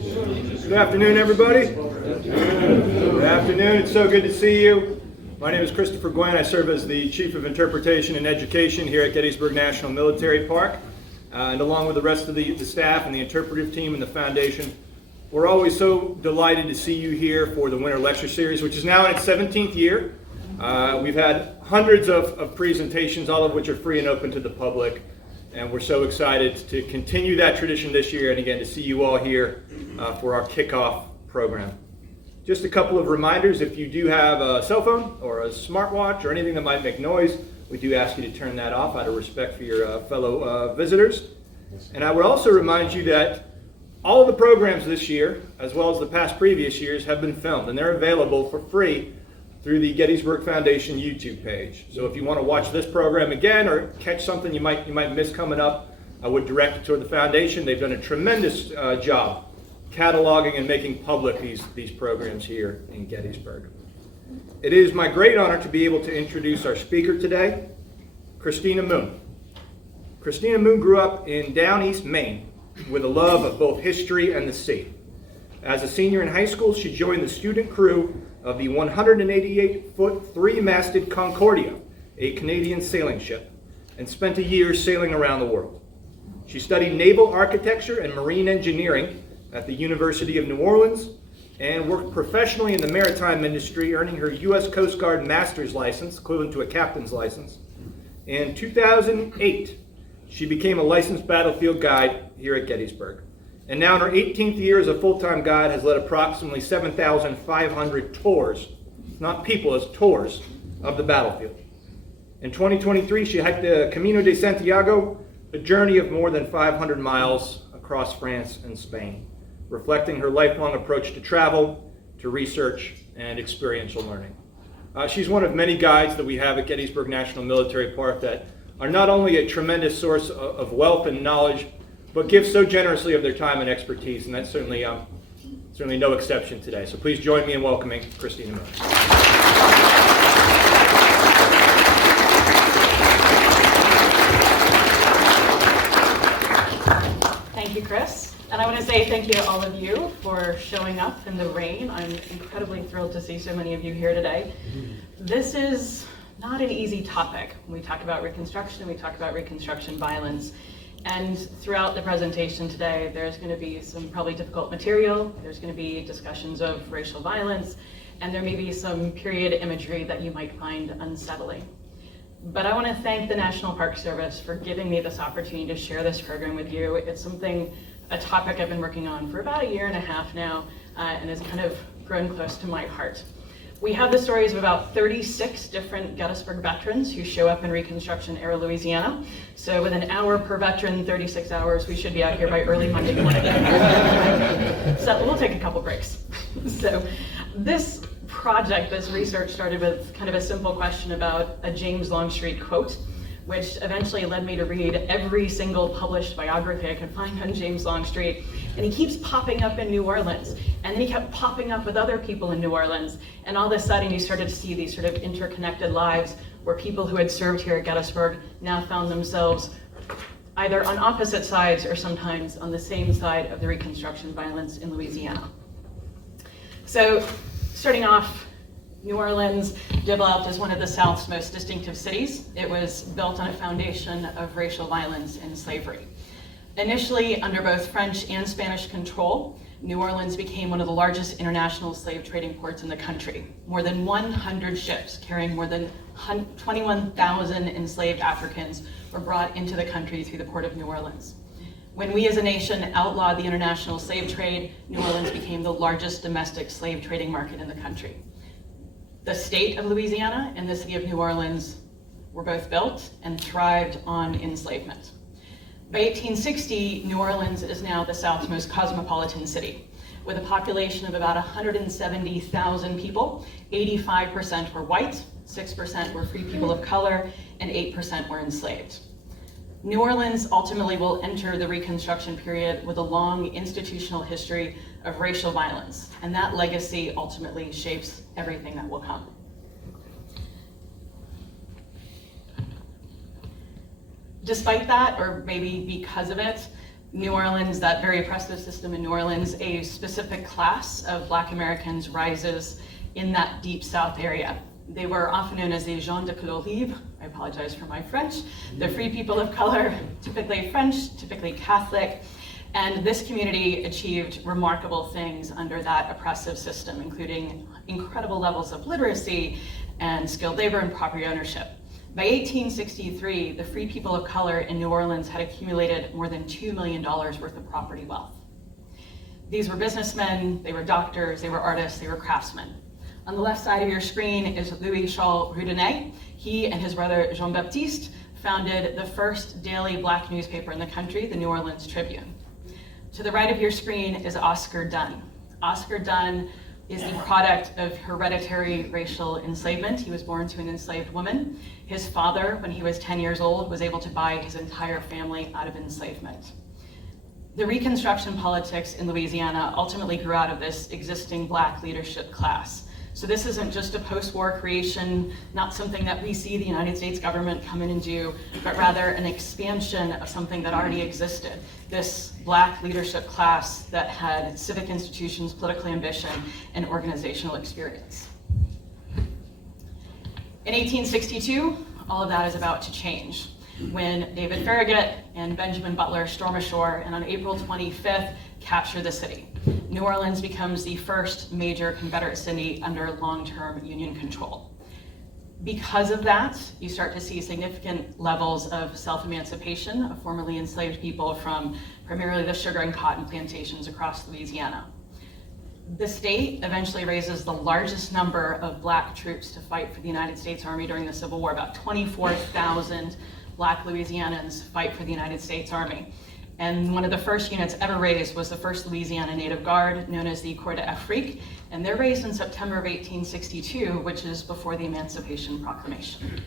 Good afternoon, everybody. Good afternoon. It's so good to see you. My name is Christopher Gwen. I serve as the Chief of Interpretation and Education here at Gettysburg National Military Park. And along with the rest of the staff and the interpretive team and the foundation, we're always so delighted to see you here for the Winter Lecture Series, which is now in its 17th year. We've had hundreds of presentations, all of which are free and open to the public. And we're so excited to continue that tradition this year, and again, to see you all here for our kickoff program. Just a couple of reminders: if you do have a cell phone or a smartwatch or anything that might make noise, we do ask you to turn that off out of respect for your fellow visitors. And I would also remind you that all of the programs this year, as well as the past previous years, have been filmed, and they're available for free through the Gettysburg Foundation YouTube page. So if you want to watch this program again or catch something you might miss coming up, I would direct you toward the foundation. They've done a tremendous job cataloging and making public these programs here in Gettysburg. It is my great honor to be able to introduce our speaker today, Christina Moon. Christina Moon grew up in Down East Maine with a love of both history and the sea. As a senior in high school, she joined the student crew of the 188-foot, three-masted Concordia, a Canadian sailing ship, and spent a year sailing around the world. She studied naval architecture and marine engineering at the University of New Orleans and worked professionally in the maritime industry, earning her U.S. Coast Guard master's license, equivalent to a captain's license. In 2008, she became a licensed battlefield guide here at Gettysburg. And now in her 18th year as a full-time guide, has led approximately 7,500 tours, not people, as tours, of the battlefield. In 2023, she hiked the Camino de Santiago, a journey of more than 500 miles across France and Spain, reflecting her lifelong approach to travel, to research, and experiential learning. She's one of many guides that we have at Gettysburg National Military Park that are not only a tremendous source of wealth and knowledge, but give so generously of their time and expertise, and that's certainly no exception today. So please join me in welcoming Christina Moon. Thank you, Chris. And I want to say thank you to all of you for showing up in the rain. I'm incredibly thrilled to see so many of you here today. This is not an easy topic. We talk about Reconstruction, we talk about Reconstruction violence. And throughout the presentation today, there's going to be some probably difficult material, there's going to be discussions of racial violence, and there may be some period imagery that you might find unsettling. But I want to thank the National Park Service for giving me this opportunity to share this program with you. It's a topic I've been working on for about a year and a half now, and has kind of grown close to my heart. We have the stories of about 36 different Gettysburg veterans who show up in Reconstruction era Louisiana. So with an hour per veteran, 36 hours, we should be out here by early Monday morning. So we'll take a couple breaks. So this project, this research started with kind of a simple question about a James Longstreet quote, which eventually led me to read every single published biography I could find on James Longstreet. And he keeps popping up in New Orleans. And then he kept popping up with other people in New Orleans. And all of a sudden you started to see these sort of interconnected lives where people who had served here at Gettysburg now found themselves either on opposite sides or sometimes on the same side of the Reconstruction violence in Louisiana. So starting off, New Orleans developed as one of the South's most distinctive cities. It was built on a foundation of racial violence and slavery. Initially, under both French and Spanish control, New Orleans became one of the largest international slave trading ports in the country. More than 100 ships carrying more than 21,000 enslaved Africans were brought into the country through the port of New Orleans. When we as a nation outlawed the international slave trade, New Orleans became the largest domestic slave trading market in the country. The state of Louisiana and the city of New Orleans were both built and thrived on enslavement. By 1860, New Orleans is now the South's most cosmopolitan city. With a population of about 170,000 people, 85% were white, 6% were free people of color, and 8% were enslaved. New Orleans ultimately will enter the Reconstruction period with a long institutional history of racial violence, and that legacy ultimately shapes everything that will come. Despite that, or maybe because of it, New Orleans, that very oppressive system in New Orleans, a specific class of Black Americans rises in that deep South area. They were often known as the gens de couleur libre. I apologize for my French. The free people of color, typically French, typically Catholic. And this community achieved remarkable things under that oppressive system, including incredible levels of literacy and skilled labor and property ownership. By 1863, the free people of color in New Orleans had accumulated more than $2 million worth of property wealth. These were businessmen, they were doctors, they were artists, they were craftsmen. On the left side of your screen is Louis-Charles Roudanet. He and his brother Jean-Baptiste founded the first daily Black newspaper in the country, the New Orleans Tribune. To the right of your screen is Oscar Dunn. Oscar Dunn is the product of hereditary racial enslavement. He was born to an enslaved woman. His father, when he was 10 years old, was able to buy his entire family out of enslavement. The Reconstruction politics in Louisiana ultimately grew out of this existing Black leadership class. So this isn't just a post-war creation, not something that we see the United States government come in and do, but rather an expansion of something that already existed. This Black leadership class that had civic institutions, political ambition, and organizational experience. In 1862, all of that is about to change when David Farragut and Benjamin Butler storm ashore and on April 25th, capture the city. New Orleans becomes the first major Confederate city under long-term Union control. Because of that, you start to see significant levels of self-emancipation of formerly enslaved people from primarily the sugar and cotton plantations across Louisiana. The state eventually raises the largest number of Black troops to fight for the United States Army during the Civil War. About 24,000 Black Louisianans fight for the United States Army. And one of the first units ever raised was the 1st Louisiana Native Guard, known as the Corps d'Afrique, and they're raised in September of 1862, which is before the Emancipation Proclamation.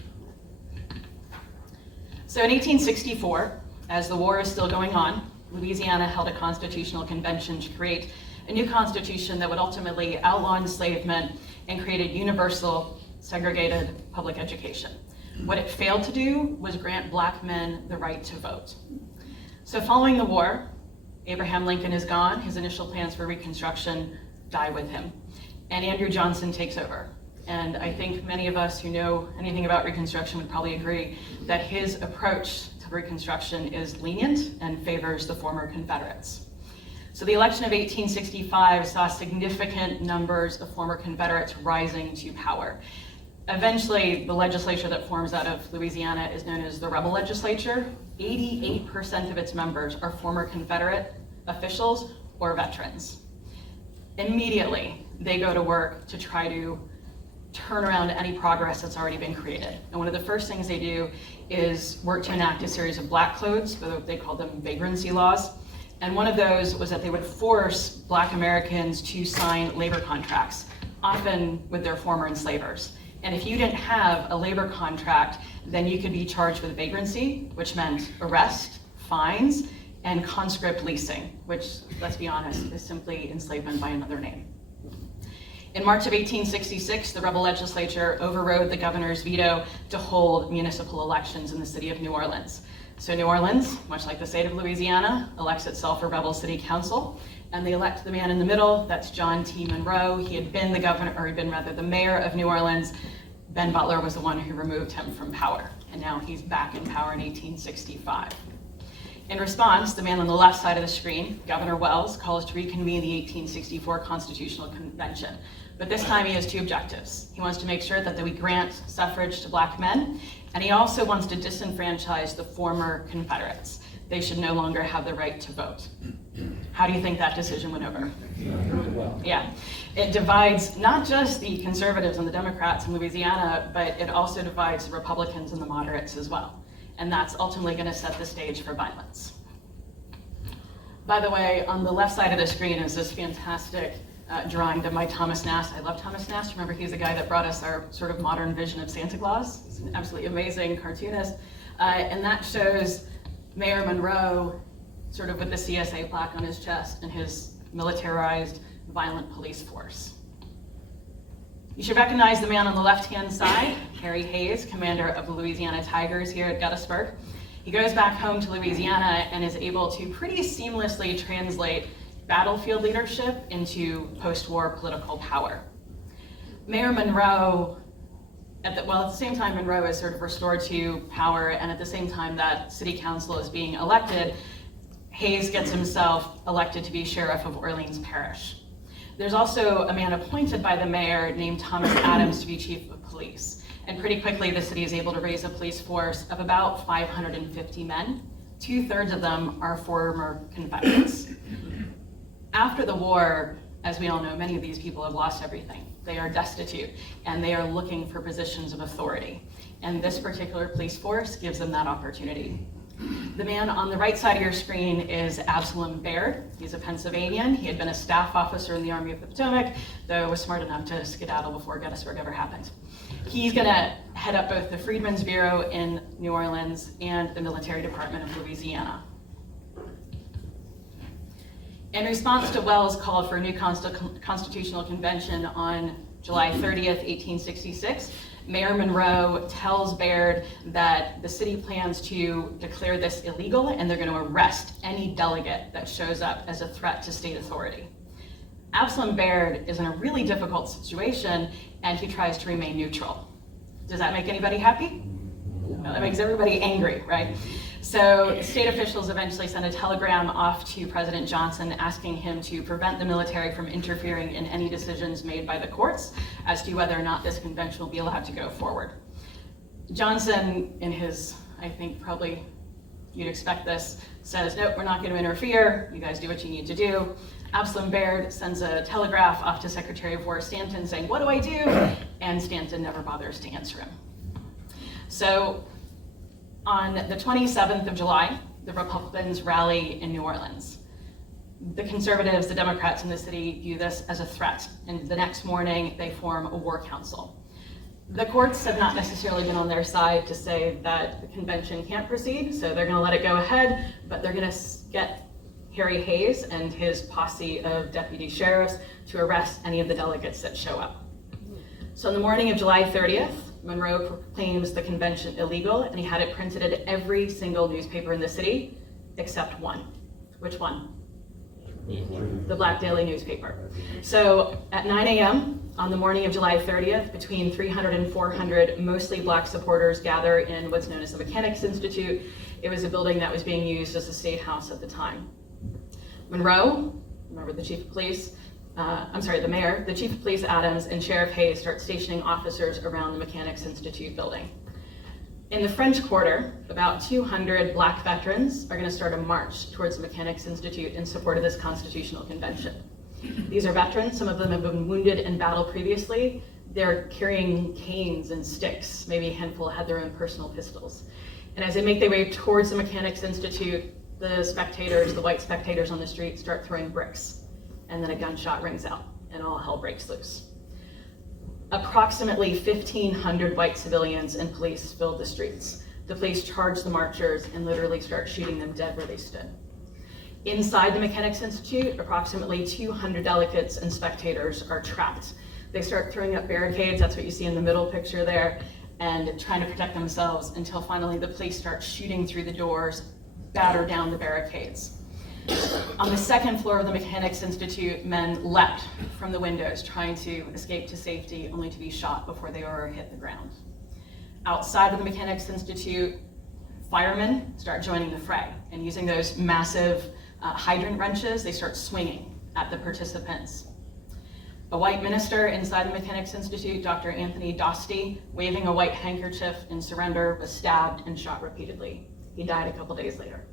So in 1864, as the war is still going on, Louisiana held a constitutional convention to create a new constitution that would ultimately outlaw enslavement and create a universal segregated public education. What it failed to do was grant Black men the right to vote. So following the war, Abraham Lincoln is gone. His initial plans for Reconstruction die with him. And Andrew Johnson takes over. And I think many of us who know anything about Reconstruction would probably agree that his approach to Reconstruction is lenient and favors the former Confederates. So the election of 1865 saw significant numbers of former Confederates rising to power. Eventually, the legislature that forms out of Louisiana is known as the Rebel Legislature. 88% of its members are former Confederate officials or veterans. Immediately, they go to work to try to turn around any progress that's already been created. And one of the first things they do is work to enact a series of Black codes, they called them vagrancy laws. And one of those was that they would force Black Americans to sign labor contracts, often with their former enslavers. And if you didn't have a labor contract, then you could be charged with vagrancy, which meant arrest, fines, and conscript leasing, which, let's be honest, is simply enslavement by another name. In March of 1866, the rebel legislature overrode the governor's veto to hold municipal elections in the city of New Orleans. So New Orleans, much like the state of Louisiana, elects itself a rebel city council, and they elect the man in the middle. That's John T. Monroe. He had been the mayor of New Orleans. Ben Butler was the one who removed him from power, and now he's back in power in 1865. In response, the man on the left side of the screen, Governor Wells, calls to reconvene the 1864 Constitutional Convention. But this time he has two objectives. He wants to make sure that we grant suffrage to Black men, and he also wants to disenfranchise the former Confederates. They should no longer have the right to vote. How do you think that decision went over? Yeah, it divides not just the conservatives and the Democrats in Louisiana, but it also divides the Republicans and the moderates as well. And that's ultimately going to set the stage for violence. By the way, on the left side of the screen is this fantastic drawing done by Thomas Nast. I love Thomas Nast. Remember, he's the guy that brought us our sort of modern vision of Santa Claus. He's an absolutely amazing cartoonist. And that shows Mayor Monroe sort of with the CSA plaque on his chest and his militarized, violent police force. You should recognize the man on the left-hand side, Harry Hayes, commander of the Louisiana Tigers here at Gettysburg. He goes back home to Louisiana and is able to pretty seamlessly translate battlefield leadership into post-war political power. Mayor Monroe, at the same time Monroe is sort of restored to power, and at the same time that city council is being elected, Hayes gets himself elected to be sheriff of Orleans Parish. There's also a man appointed by the mayor named Thomas Adams to be chief of police. And pretty quickly, the city is able to raise a police force of about 550 men. 2/3 of them are former Confederates. After the war, as we all know, many of these people have lost everything. They are destitute, and they are looking for positions of authority. And this particular police force gives them that opportunity. The man on the right side of your screen is Absalom Baird. He's a Pennsylvanian. He had been a staff officer in the Army of the Potomac, though was smart enough to skedaddle before Gettysburg ever happened. He's gonna head up both the Freedmen's Bureau in New Orleans and the Military Department of Louisiana. In response to Wells' call for a new constitutional convention on July 30th, 1866, Mayor Monroe tells Baird that the city plans to declare this illegal and they're going to arrest any delegate that shows up as a threat to state authority. Absalom Baird is in a really difficult situation and he tries to remain neutral. Does that make anybody happy? No, that makes everybody angry, right? So state officials eventually send a telegram off to President Johnson asking him to prevent the military from interfering in any decisions made by the courts as to whether or not this convention will be allowed to go forward. Johnson, in his, I think probably you'd expect this, says, nope, we're not going to interfere. You guys do what you need to do. Absalom Baird sends a telegraph off to Secretary of War Stanton saying, what do I do? And Stanton never bothers to answer him. So on the 27th of July, the Republicans rally in New Orleans. The conservatives, the Democrats in the city view this as a threat, and the next morning they form a war council. The courts have not necessarily been on their side to say that the convention can't proceed, so they're gonna let it go ahead, but they're gonna get Harry Hayes and his posse of deputy sheriffs to arrest any of the delegates that show up. So on the morning of July 30th, Monroe proclaims the convention illegal, and he had it printed in every single newspaper in the city, except one. Which one? The Black Daily newspaper. So at 9 a.m. on the morning of July 30th, between 300 and 400 mostly Black supporters gather in what's known as the Mechanics Institute. It was a building that was being used as a state house at the time. Monroe, remember the chief of police, the mayor, the chief of police Adams, and Sheriff Hayes start stationing officers around the Mechanics Institute building. In the French Quarter, about 200 Black veterans are going to start a march towards the Mechanics Institute in support of this constitutional convention. These are veterans, some of them have been wounded in battle previously. They're carrying canes and sticks, maybe a handful had their own personal pistols. And as they make their way towards the Mechanics Institute, the spectators, the white spectators on the street, start throwing bricks. And then a gunshot rings out, and all hell breaks loose. Approximately 1,500 white civilians and police filled the streets. The police charge the marchers and literally start shooting them dead where they stood. Inside the Mechanics Institute, approximately 200 delegates and spectators are trapped. They start throwing up barricades, that's what you see in the middle picture there, and trying to protect themselves until finally the police start shooting through the doors, batter down the barricades. On the second floor of the Mechanics Institute, men leapt from the windows trying to escape to safety, only to be shot before they were hit the ground. Outside of the Mechanics Institute, firemen start joining the fray, and using those massive hydrant wrenches, they start swinging at the participants. A white minister inside the Mechanics Institute, Dr. Anthony Dosty, waving a white handkerchief in surrender, was stabbed and shot repeatedly. He died a couple days later.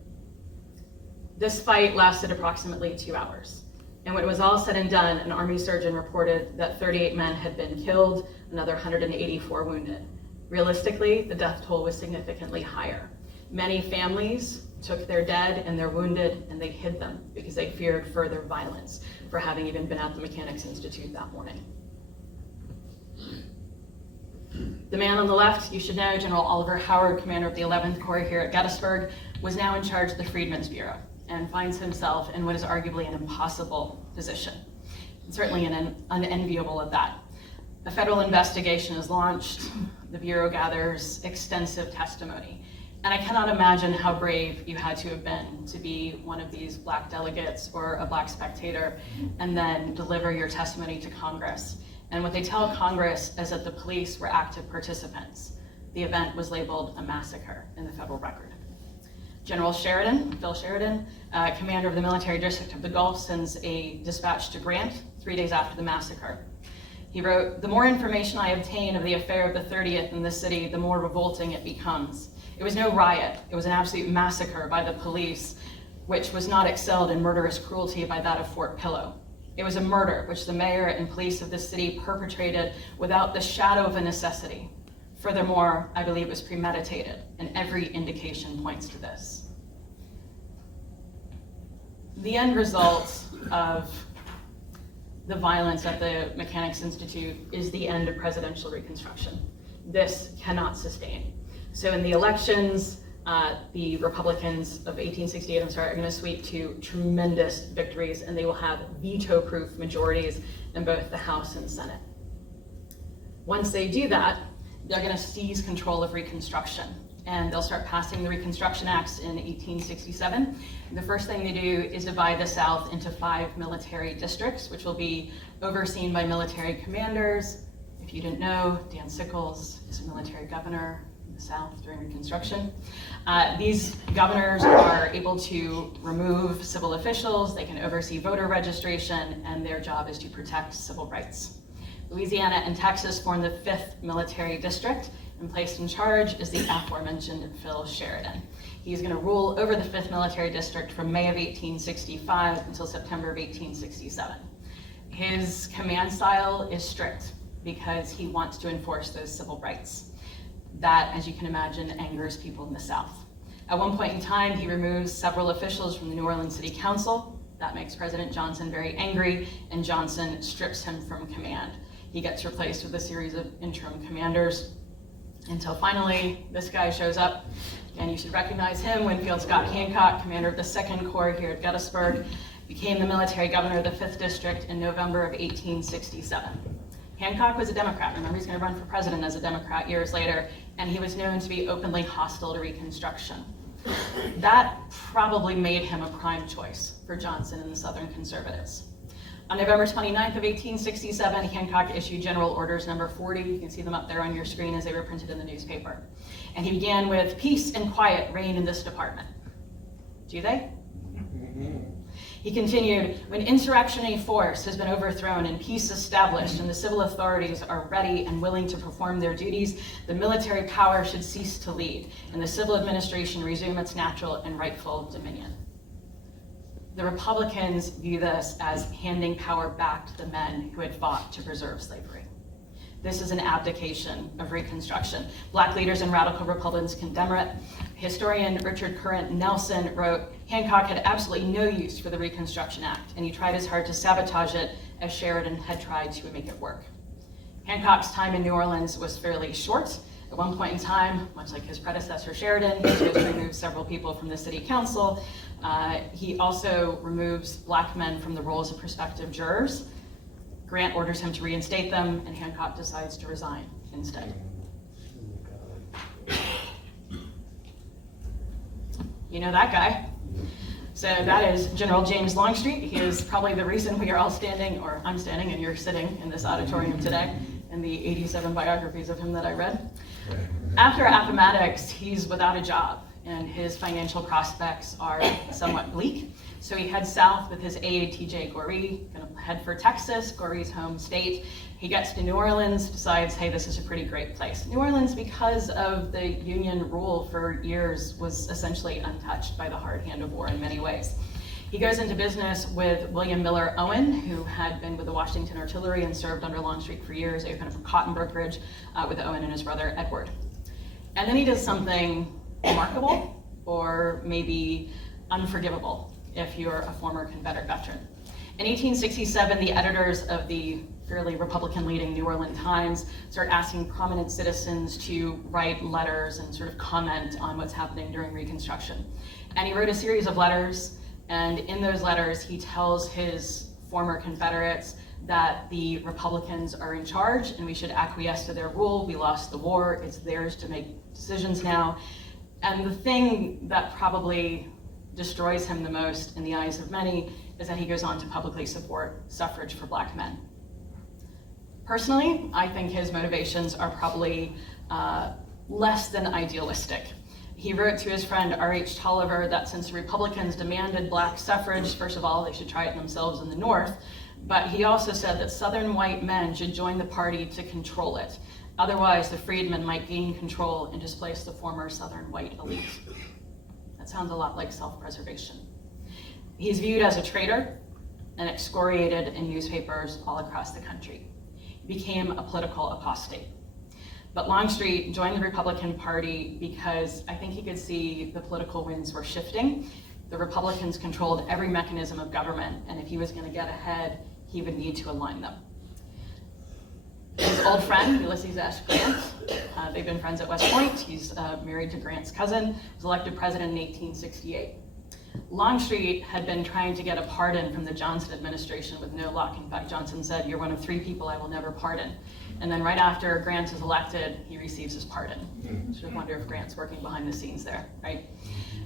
This fight lasted approximately 2 hours. And when it was all said and done, an army surgeon reported that 38 men had been killed, another 184 wounded. Realistically, the death toll was significantly higher. Many families took their dead and their wounded and they hid them because they feared further violence for having even been at the Mechanics Institute that morning. The man on the left, you should know, General Oliver Howard, commander of the 11th Corps here at Gettysburg, was now in charge of the Freedmen's Bureau and finds himself in what is arguably an impossible position, and certainly an unenviable at that. A federal investigation is launched. The Bureau gathers extensive testimony, And I cannot imagine how brave you had to have been to be one of these Black delegates or a Black spectator and then deliver your testimony to Congress. And what they tell Congress is that the police were active participants. The event was labeled a massacre in the federal record. General Sheridan, Phil Sheridan, commander of the military district of the Gulf, sends a dispatch to Grant 3 days after the massacre. He wrote, "The more information I obtain of the affair of the 30th in the city, the more revolting it becomes. It was no riot, it was an absolute massacre by the police, which was not excelled in murderous cruelty by that of Fort Pillow. It was a murder which the mayor and police of the city perpetrated without the shadow of a necessity. Furthermore, I believe it was premeditated, and every indication points to this." The end result of the violence at the Mechanics Institute is the end of presidential Reconstruction. This cannot sustain. So in the elections, the Republicans of 1868, are going to sweep to tremendous victories, and they will have veto-proof majorities in both the House and Senate. Once they do that, they're going to seize control of Reconstruction, and they'll start passing the Reconstruction Acts in 1867. The first thing they do is divide the South into 5 military districts, which will be overseen by military commanders. If you didn't know, Dan Sickles is a military governor in the South during Reconstruction. These governors are able to remove civil officials, they can oversee voter registration, and their job is to protect civil rights. Louisiana and Texas form the 5th military district, and placed in charge is the aforementioned Phil Sheridan. He's going to rule over the 5th military district from May of 1865 until September of 1867. His command style is strict because he wants to enforce those civil rights. That, as you can imagine, angers people in the South. At one point in time, he removes several officials from the New Orleans City Council. That makes President Johnson very angry, and Johnson strips him from command. He gets replaced with a series of interim commanders until finally this guy shows up, and you should recognize him, Winfield Scott Hancock, commander of the 2nd Corps here at Gettysburg, became the military governor of the 5th District in November of 1867. Hancock was a Democrat. Remember, he's going to run for president as a Democrat years later, and he was known to be openly hostile to Reconstruction. That probably made him a prime choice for Johnson and the Southern conservatives. On November 29th of 1867, Hancock issued General Orders number 40. You can see them up there on your screen as they were printed in the newspaper. And he began with, "Peace and quiet reign in this department." Do they? He continued, "When insurrectionary force has been overthrown and peace established and the civil authorities are ready and willing to perform their duties, the military power should cease to lead and the civil administration resume its natural and rightful dominion." The Republicans view this as handing power back to the men who had fought to preserve slavery. This is an abdication of Reconstruction. Black leaders and radical Republicans condemn it. Historian Richard Current Nelson wrote, "Hancock had absolutely no use for the Reconstruction Act, and he tried as hard to sabotage it as Sheridan had tried to make it work." Hancock's time in New Orleans was fairly short. At one point in time, much like his predecessor Sheridan, he chose to remove several people from the city council. He also removes Black men from the roles of prospective jurors. Grant orders him to reinstate them, and Hancock decides to resign instead. You know that guy. So that is General James Longstreet. He is probably the reason we are all standing, or I'm standing and you're sitting in this auditorium today, in the 87 biographies of him that I read. After Appomattox, he's without a job, and his financial prospects are somewhat bleak. So he heads south with his aide, T.J. Goree, gonna head for Texas, Goree's home state. He gets to New Orleans, decides, hey, this is a pretty great place. New Orleans, because of the Union rule for years, was essentially untouched by the hard hand of war in many ways. He goes into business with William Miller Owen, who had been with the Washington Artillery and served under Longstreet for years. They opened up a cotton brokerage with Owen and his brother Edward. And then he does something remarkable, or maybe unforgivable, if you're a former Confederate veteran. In 1867, the editors of the fairly Republican-leading New Orleans Times start asking prominent citizens to write letters and sort of comment on what's happening during Reconstruction. And he wrote a series of letters, and in those letters, he tells his former Confederates that the Republicans are in charge and we should acquiesce to their rule. We lost the war, it's theirs to make decisions now. And the thing that probably destroys him the most in the eyes of many is that he goes on to publicly support suffrage for Black men. Personally, I think his motivations are probably less than idealistic. He wrote to his friend R.H. Tolliver that since the Republicans demanded Black suffrage, first of all, they should try it themselves in the North, but he also said that Southern white men should join the party to control it. Otherwise, the freedmen might gain control and displace the former Southern white elite. That sounds a lot like self-preservation. He's viewed as a traitor and excoriated in newspapers all across the country. He became a political apostate. But Longstreet joined the Republican Party because I think he could see the political winds were shifting. The Republicans controlled every mechanism of government, and if he was going to get ahead, he would need to align them. His old friend, Ulysses S. Grant, they've been friends at West Point. He's married to Grant's cousin, was elected president in 1868. Longstreet had been trying to get a pardon from the Johnson administration with no luck. In fact, Johnson said, "You're one of 3 people I will never pardon." And then right after Grant is elected, he receives his pardon. Should wonder if Grant's working behind the scenes there, right?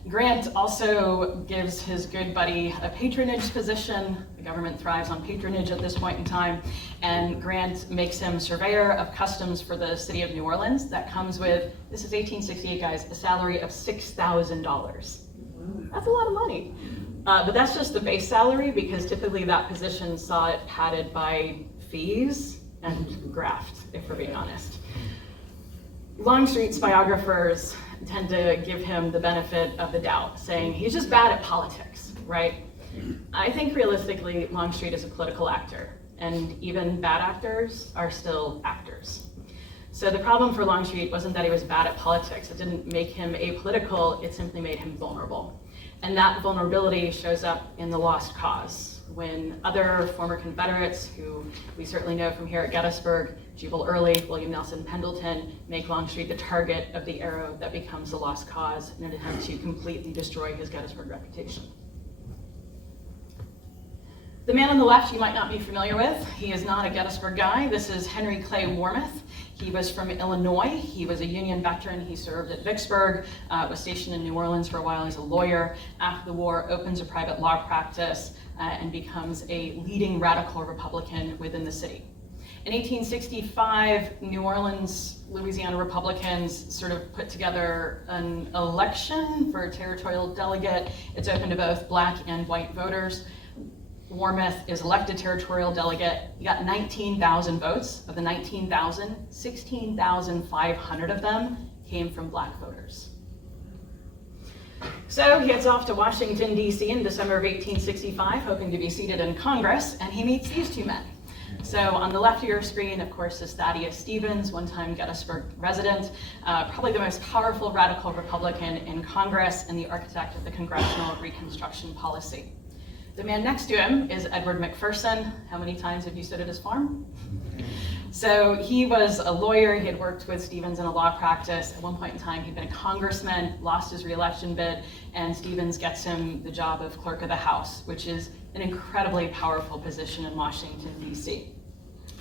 Grant also gives his good buddy a patronage position. The government thrives on patronage at this point in time. And Grant makes him surveyor of customs for the city of New Orleans. That comes with, this is 1868, guys, a salary of $6,000. That's a lot of money. But that's just the base salary, because typically that position saw it padded by fees and graft, if we're being honest. Longstreet's biographers tend to give him the benefit of the doubt, saying he's just bad at politics, right? I think realistically, Longstreet is a political actor, and even bad actors are still actors. So the problem for Longstreet wasn't that he was bad at politics. It didn't make him apolitical, it simply made him vulnerable. And that vulnerability shows up in the Lost Cause, when other former Confederates, who we certainly know from here at Gettysburg, Jubal Early, William Nelson Pendleton, make Longstreet the target of the arrow that becomes the Lost Cause in an attempt to completely destroy his Gettysburg reputation. The man on the left you might not be familiar with. He is not a Gettysburg guy. This is Henry Clay Warmoth. He was from Illinois. He was a Union veteran. He served at Vicksburg, was stationed in New Orleans for a while as a lawyer. After the war, opens a private law practice and becomes a leading radical Republican within the city. In 1865, New Orleans, Louisiana Republicans sort of put together an election for a territorial delegate. It's open to both Black and white voters. Warmoth is elected territorial delegate. He got 19,000 votes. Of the 19,000, 16,500 of them came from Black voters. So he heads off to Washington, D.C. in December of 1865, hoping to be seated in Congress, and he meets these 2 men. So on the left of your screen, of course, is Thaddeus Stevens, one-time Gettysburg resident, probably the most powerful radical Republican in Congress and the architect of the Congressional Reconstruction policy. The man next to him is Edward McPherson. How many times have you stood at his farm? So he was a lawyer. He had worked with Stevens in a law practice. At one point in time, he'd been a congressman, lost his re-election bid, and Stevens gets him the job of clerk of the House, which is an incredibly powerful position in Washington, D.C.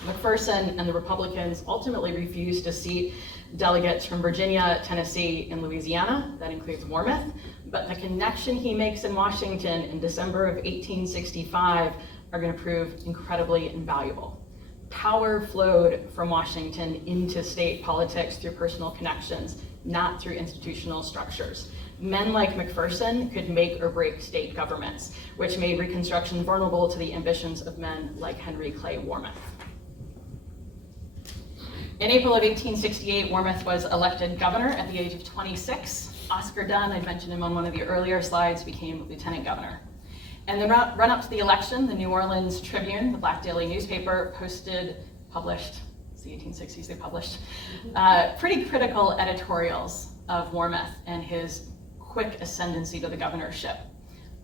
McPherson and the Republicans ultimately refused to seat delegates from Virginia, Tennessee, and Louisiana. That includes Warmoth. But the connection he makes in Washington in December of 1865 are going to prove incredibly invaluable. Power flowed from Washington into state politics through personal connections, not through institutional structures. Men like McPherson could make or break state governments, which made Reconstruction vulnerable to the ambitions of men like Henry Clay Warmoth. In April of 1868, Warmoth was elected governor at the age of 26. Oscar Dunn, I mentioned him on one of the earlier slides, became lieutenant governor. And the run up to the election, the New Orleans Tribune, the black daily newspaper, published, it's the 1860s they published, pretty critical editorials of Warmoth and his quick ascendancy to the governorship.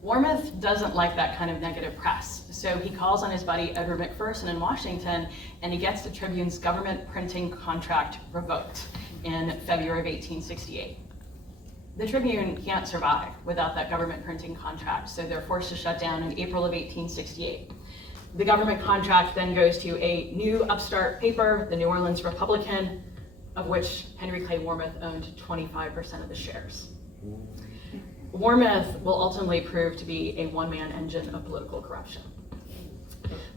Warmoth doesn't like that kind of negative press, so he calls on his buddy Edward McPherson in Washington, and he gets the Tribune's government printing contract revoked in February of 1868. The Tribune can't survive without that government printing contract, so they're forced to shut down in April of 1868. The government contract then goes to a new upstart paper, the New Orleans Republican, of which Henry Clay Warmoth owned 25% of the shares. Warmoth will ultimately prove to be a one-man engine of political corruption.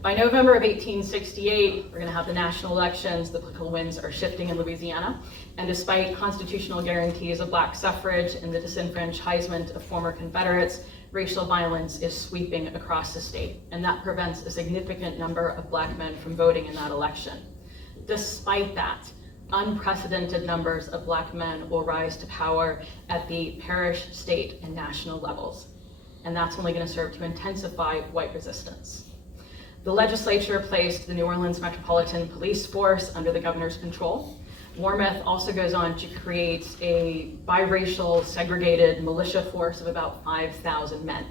By November of 1868, we're going to have the national elections. The political winds are shifting in Louisiana. And despite constitutional guarantees of black suffrage and the disenfranchisement of former Confederates, racial violence is sweeping across the state. And that prevents a significant number of black men from voting in that election. Despite that, unprecedented numbers of black men will rise to power at the parish, state, and national levels. And that's only going to serve to intensify white resistance. The legislature placed the New Orleans Metropolitan Police Force under the governor's control. Warmoth also goes on to create a biracial segregated militia force of about 5,000 men.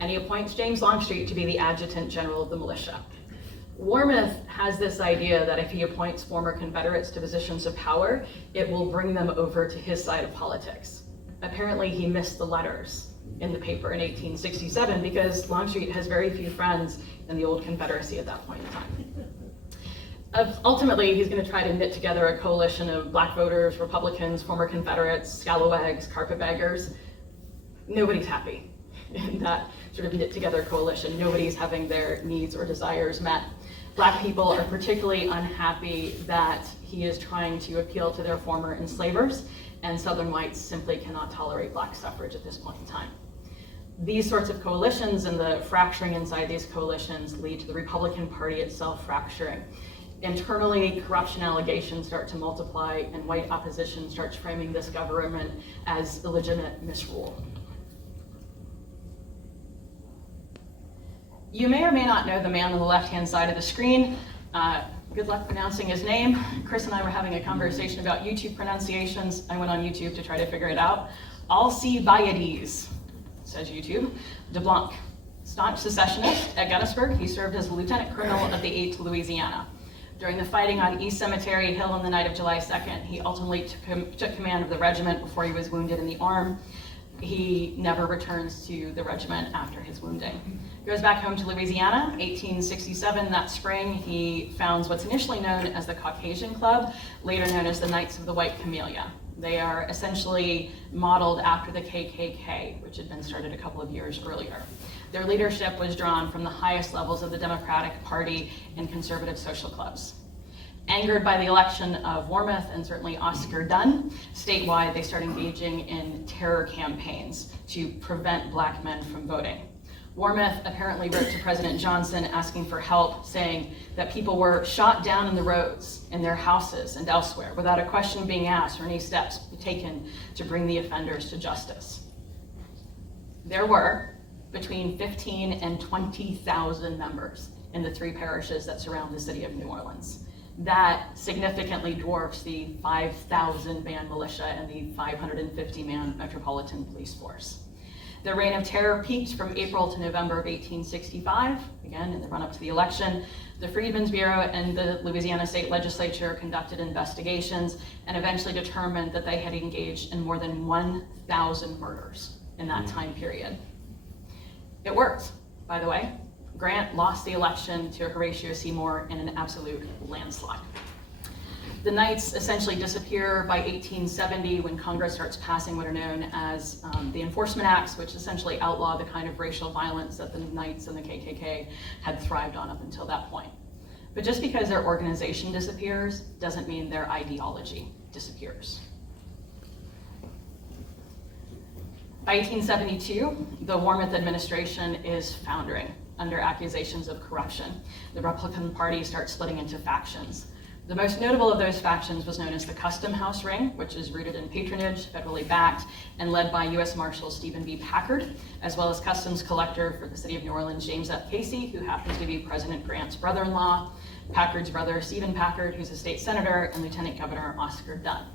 And he appoints James Longstreet to be the adjutant general of the militia. Warmoth has this idea that if he appoints former Confederates to positions of power, it will bring them over to his side of politics. Apparently he missed the letters in the paper in 1867 because Longstreet has very few friends in the old Confederacy at that point in time. Ultimately, he's going to try to knit together a coalition of black voters, Republicans, former Confederates, scalawags, carpetbaggers. Nobody's happy in that sort of knit together coalition. Nobody's having their needs or desires met. Black people are particularly unhappy that he is trying to appeal to their former enslavers, and Southern whites simply cannot tolerate black suffrage at this point in time. These sorts of coalitions and the fracturing inside these coalitions lead to the Republican Party itself fracturing. Internally, corruption allegations start to multiply, and white opposition starts framing this government as illegitimate misrule. You may or may not know the man on the left-hand side of the screen. Good luck pronouncing his name. Chris and I were having a conversation about YouTube pronunciations. I went on YouTube to try to figure it out. Alcibiades, says YouTube. DeBlanc, staunch secessionist at Gettysburg. He served as a lieutenant colonel of the 8th Louisiana. During the fighting on East Cemetery Hill on the night of July 2nd, he ultimately took command of the regiment before he was wounded in the arm. He never returns to the regiment after his wounding. Goes back home to Louisiana, 1867. That spring, he founds what's initially known as the Caucasian Club, later known as the Knights of the White Camellia. They are essentially modeled after the KKK, which had been started a couple of years earlier. Their leadership was drawn from the highest levels of the Democratic Party and conservative social clubs. Angered by the election of Warmoth and certainly Oscar Dunn, statewide they start engaging in terror campaigns to prevent black men from voting. Warmoth apparently wrote to President Johnson asking for help, saying that people were shot down in the roads, in their houses and elsewhere, without a question being asked or any steps taken to bring the offenders to justice. There were between 15 and 20,000 members in the 3 parishes that surround the city of New Orleans. That significantly dwarfs the 5,000-man militia and the 550-man Metropolitan Police Force. The reign of terror peaked from April to November of 1865, again in the run-up to the election. The Freedmen's Bureau and the Louisiana State Legislature conducted investigations and eventually determined that they had engaged in more than 1,000 murders in that time period. It worked, by the way. Grant lost the election to Horatio Seymour in an absolute landslide. The Knights essentially disappear by 1870 when Congress starts passing what are known as the Enforcement Acts, which essentially outlaw the kind of racial violence that the Knights and the KKK had thrived on up until that point. But just because their organization disappears doesn't mean their ideology disappears. By 1872, the Warmoth administration is foundering under accusations of corruption. The Republican Party starts splitting into factions. The most notable of those factions was known as the Custom House Ring, which is rooted in patronage, federally backed, and led by U.S. Marshal Stephen B. Packard, as well as Customs Collector for the city of New Orleans, James F. Casey, who happens to be President Grant's brother-in-law, Packard's brother, Stephen Packard, who's a state senator, and Lieutenant Governor Oscar Dunn.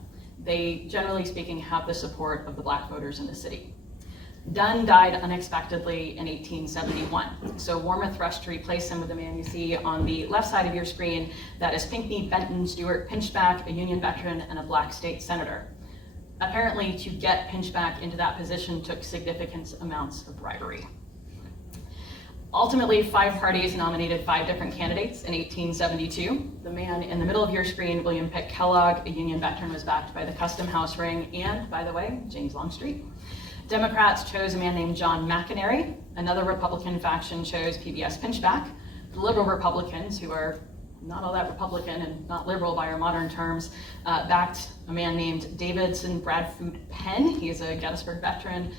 They, generally speaking, have the support of the black voters in the city. Dunn died unexpectedly in 1871, so Warmoth rushed to replace him with the man you see on the left side of your screen. That is Pinckney Benton Stewart Pinchback, a Union veteran and a black state senator. Apparently, to get Pinchback into that position took significant amounts of bribery. Ultimately, 5 parties nominated 5 different candidates in 1872. The man in the middle of your screen, William Pitt Kellogg, a Union veteran, was backed by the Custom House Ring and, by the way, James Longstreet. Democrats chose a man named John McInerney. Another Republican faction chose PBS Pinchback. The liberal Republicans, who are not all that Republican and not liberal by our modern terms, backed a man named Davidson Bradford Penn. He is a Gettysburg veteran.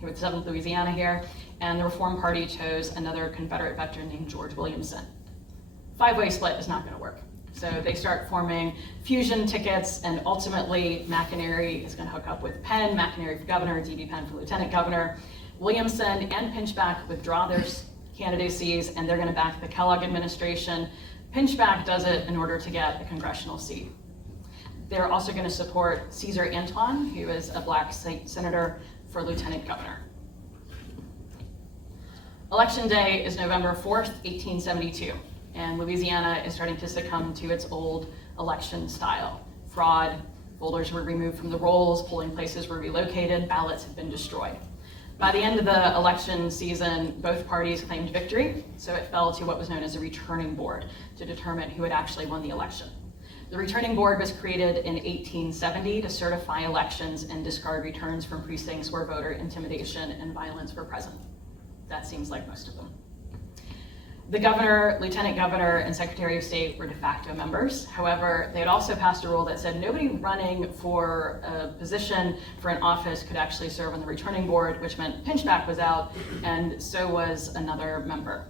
He was 7th Louisiana here. And the Reform Party chose another Confederate veteran named George Williamson. Five-way split is not going to work. So they start forming fusion tickets, and ultimately McInerney is going to hook up with Penn, McInerney for governor, D.B. Penn for lieutenant governor. Williamson and Pinchback withdraw their candidacies, and they're going to back the Kellogg administration. Pinchback does it in order to get a congressional seat. They're also going to support Caesar Antoine, who is a black state senator, for lieutenant governor. Election day is November 4th, 1872. And Louisiana is starting to succumb to its old election style. Fraud, voters were removed from the rolls, polling places were relocated, ballots had been destroyed. By the end of the election season, both parties claimed victory, so it fell to what was known as a returning board to determine who had actually won the election. The returning board was created in 1870 to certify elections and discard returns from precincts where voter intimidation and violence were present. That seems like most of them. The governor, lieutenant governor, and secretary of state were de facto members. However, they had also passed a rule that said nobody running for a position for an office could actually serve on the returning board, which meant Pinchback was out, and so was another member.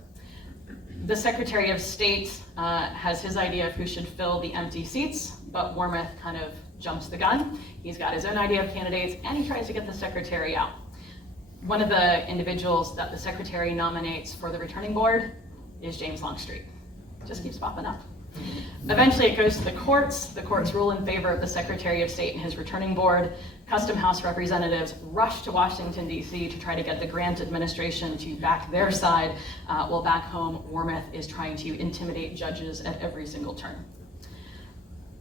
The secretary of state has his idea of who should fill the empty seats, but Wormuth kind of jumps the gun. He's got his own idea of candidates, and he tries to get the secretary out. One of the individuals that the secretary nominates for the returning board is James Longstreet. Just keeps popping up. Eventually it goes to the courts. The courts rule in favor of the Secretary of State and his returning board. Custom House representatives rush to Washington, D.C. to try to get the Grant administration to back their side, while back home, Wormuth is trying to intimidate judges at every single turn.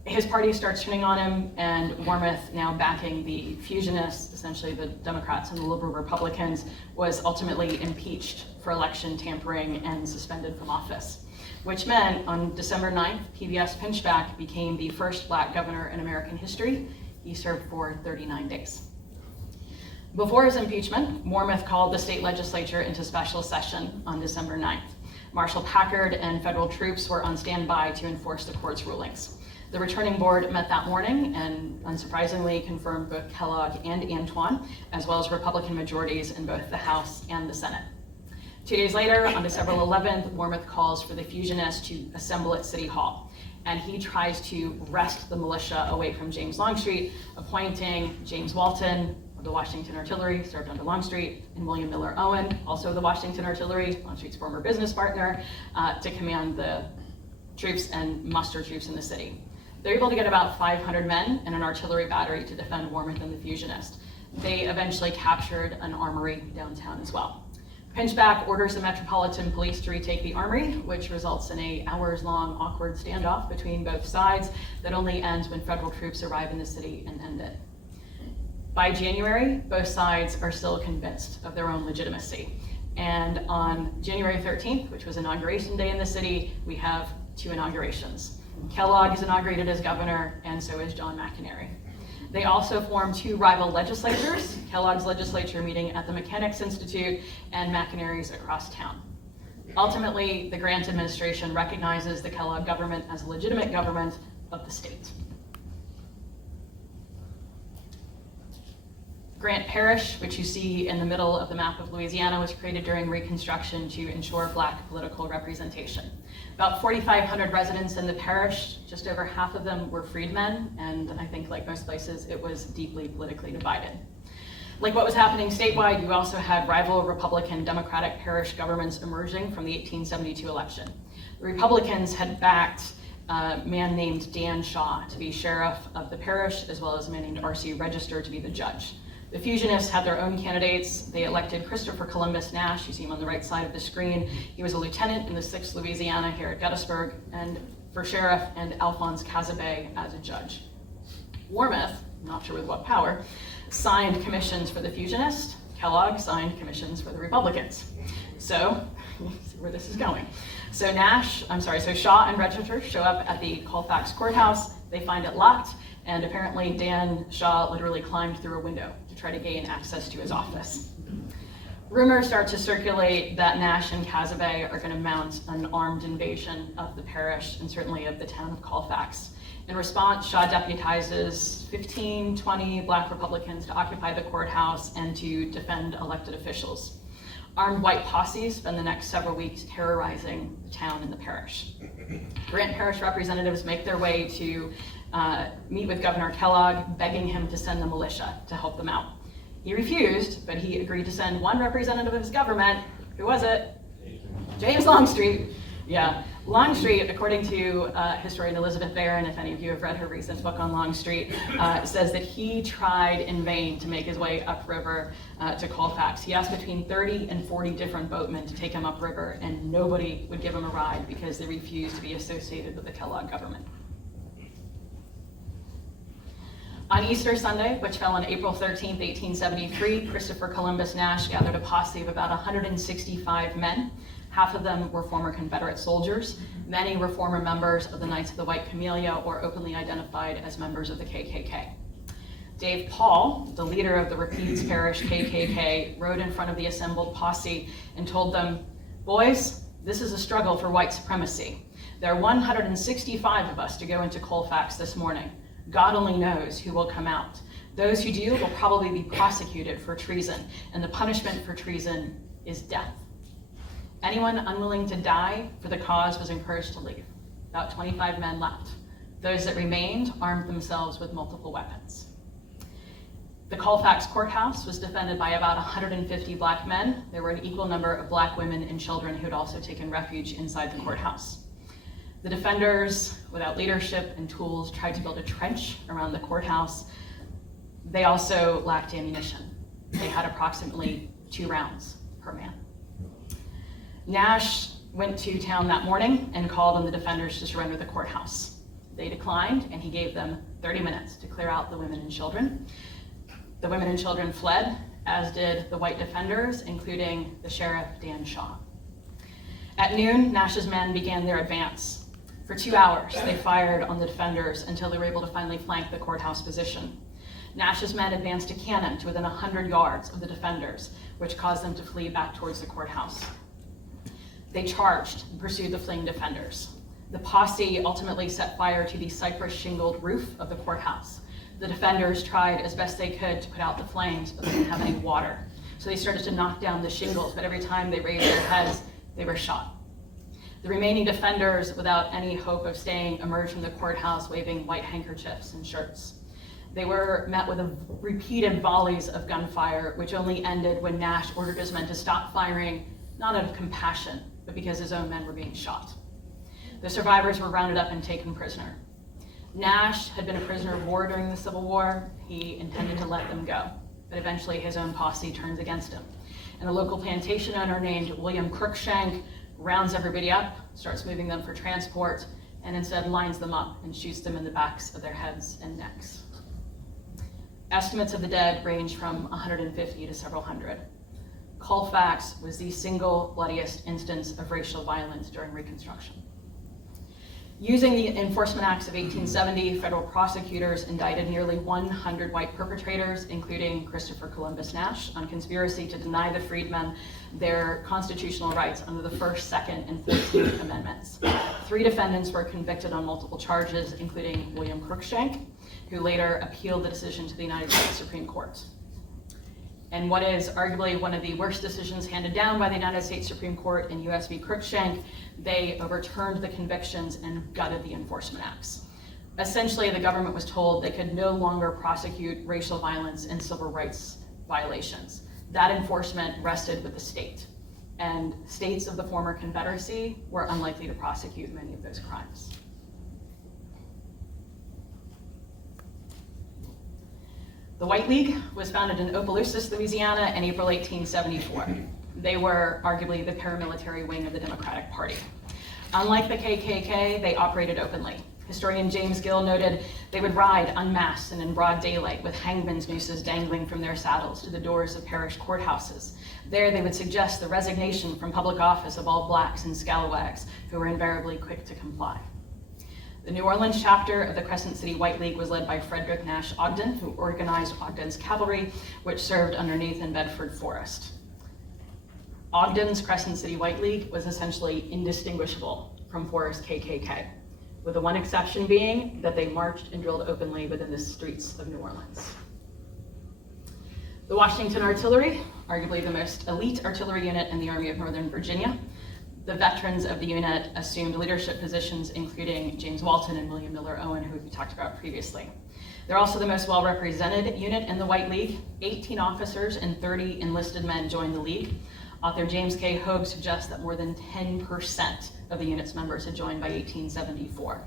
His party starts turning on him, and Wormuth, now backing the fusionists, essentially the Democrats and the liberal Republicans, was ultimately impeached for election tampering and suspended from office, which meant on December 9th, PBS Pinchback became the first black governor in American history. He served for 39 days. Before his impeachment, Wormuth called the state legislature into special session on December 9th. Marshal Packard and federal troops were on standby to enforce the court's rulings. The returning board met that morning and, unsurprisingly, confirmed both Kellogg and Antoine, as well as Republican majorities in both the House and the Senate. 2 days later, on December 11th, Wormuth calls for the fusionists to assemble at City Hall, and he tries to wrest the militia away from James Longstreet, appointing James Walton of the Washington Artillery, served under Longstreet, and William Miller Owen, also of the Washington Artillery, Longstreet's former business partner, to command the troops and muster troops in the city. They're able to get about 500 men and an artillery battery to defend Wormuth and the fusionists. They eventually captured an armory downtown as well. Pinchback orders the Metropolitan Police to retake the armory, which results in an hours-long awkward standoff between both sides that only ends when federal troops arrive in the city and end it. By January, both sides are still convinced of their own legitimacy. And on January 13th, which was Inauguration Day in the city, we have two inaugurations. Kellogg is inaugurated as governor, and so is John McInerney. They also formed two rival legislatures, Kellogg's legislature meeting at the Mechanics Institute and McInerney's across town. Ultimately, the Grant administration recognizes the Kellogg government as a legitimate government of the state. Grant Parish, which you see in the middle of the map of Louisiana, was created during Reconstruction to ensure black political representation. About 4,500 residents in the parish, just over half of them were freedmen, and I think like most places, it was deeply politically divided. Like what was happening statewide, you also had rival Republican Democratic parish governments emerging from the 1872 election. The Republicans had backed a man named Dan Shaw to be sheriff of the parish, as well as a man named R.C. Register to be the judge. The fusionists had their own candidates. They elected Christopher Columbus Nash, you see him on the right side of the screen. He was a lieutenant in the 6th Louisiana here at Gettysburg, and for sheriff, and Alphonse Cazabe as a judge. Wormuth, not sure with what power, signed commissions for the fusionists. Kellogg signed commissions for the Republicans. So, see where this is going. So Shaw and Register show up at the Colfax courthouse. They find it locked, and apparently Dan Shaw literally climbed through a window to to try to gain access to his office. Rumors start to circulate that Nash and Casabay are going to mount an armed invasion of the parish and certainly of the town of Colfax. In response, Shaw deputizes 15, 20 Black Republicans to occupy the courthouse and to defend elected officials. Armed white posses spend the next several weeks terrorizing the town and the parish. Grant Parish representatives make their way to meet with Governor Kellogg, begging him to send the militia to help them out. He refused, but he agreed to send one representative of his government. Who was it? James Longstreet. Yeah, Longstreet, according to historian Elizabeth Barron, if any of you have read her recent book on Longstreet, says that he tried in vain to make his way upriver to Colfax. He asked between 30 and 40 different boatmen to take him upriver, and nobody would give him a ride because they refused to be associated with the Kellogg government. On Easter Sunday, which fell on April 13th, 1873, Christopher Columbus Nash gathered a posse of about 165 men. Half of them were former Confederate soldiers. Many were former members of the Knights of the White Camellia or openly identified as members of the KKK. Dave Paul, the leader of the Rapides Parish KKK, rode in front of the assembled posse and told them, "Boys, this is a struggle for white supremacy. There are 165 of us to go into Colfax this morning. God only knows who will come out. Those who do will probably be prosecuted for treason, and the punishment for treason is death. Anyone unwilling to die for the cause was encouraged to leave. About 25 men left. Those that remained armed themselves with multiple weapons. The Colfax courthouse was defended by about 150 Black men. There were an equal number of Black women and children who had also taken refuge inside the courthouse. The defenders, without leadership and tools, tried to build a trench around the courthouse. They also lacked ammunition. They had approximately 2 rounds per man. Nash went to town that morning and called on the defenders to surrender the courthouse. They declined, and he gave them 30 minutes to clear out the women and children. The women and children fled, as did the white defenders, including the sheriff, Dan Shaw. At noon, Nash's men began their advance. For 2 hours, they fired on the defenders until they were able to finally flank the courthouse position. Nash's men advanced a cannon to within 100 yards of the defenders, which caused them to flee back towards the courthouse. They charged and pursued the fleeing defenders. The posse ultimately set fire to the cypress-shingled roof of the courthouse. The defenders tried as best they could to put out the flames, but they didn't have any water. So they started to knock down the shingles, but every time they raised their heads, they were shot. The remaining defenders, without any hope of staying, emerged from the courthouse waving white handkerchiefs and shirts. They were met with repeated volleys of gunfire, which only ended when Nash ordered his men to stop firing, not out of compassion, but because his own men were being shot. The survivors were rounded up and taken prisoner. Nash had been a prisoner of war during the Civil War. He intended to let them go, but eventually his own posse turns against him. And a local plantation owner named William Crookshank rounds everybody up, starts moving them for transport, and instead lines them up and shoots them in the backs of their heads and necks. Estimates of the dead range from 150 to several hundred. Colfax was the single bloodiest instance of racial violence during Reconstruction. Using the Enforcement Acts of 1870, federal prosecutors indicted nearly 100 white perpetrators, including Christopher Columbus Nash, on conspiracy to deny the freedmen their constitutional rights under the First, Second, and 14th Amendments. 3 defendants were convicted on multiple charges, including William Crookshank, who later appealed the decision to the United States Supreme Court. And what is arguably one of the worst decisions handed down by the United States Supreme Court in U.S. v. Crookshank, they overturned the convictions and gutted the Enforcement Acts. Essentially, the government was told they could no longer prosecute racial violence and civil rights violations. That enforcement rested with the state, and states of the former Confederacy were unlikely to prosecute many of those crimes. The White League was founded in Opelousas, Louisiana in April 1874. They were arguably the paramilitary wing of the Democratic Party. Unlike the KKK, they operated openly. Historian James Gill noted they would ride unmasked and in broad daylight with hangman's nooses dangling from their saddles to the doors of parish courthouses. There they would suggest the resignation from public office of all blacks and scalawags who were invariably quick to comply. The New Orleans chapter of the Crescent City White League was led by Frederick Nash Ogden, who organized Ogden's cavalry, which served underneath in Bedford Forest. Ogden's Crescent City White League was essentially indistinguishable from Forest KKK, with the one exception being that they marched and drilled openly within the streets of New Orleans. The Washington Artillery, arguably the most elite artillery unit in the Army of Northern Virginia. The veterans of the unit assumed leadership positions, including James Walton and William Miller Owen, who we talked about previously. They're also the most well-represented unit in the White League. 18 officers and 30 enlisted men joined the League. Author James K. Hogue suggests that more than 10% of the unit's members had joined by 1874.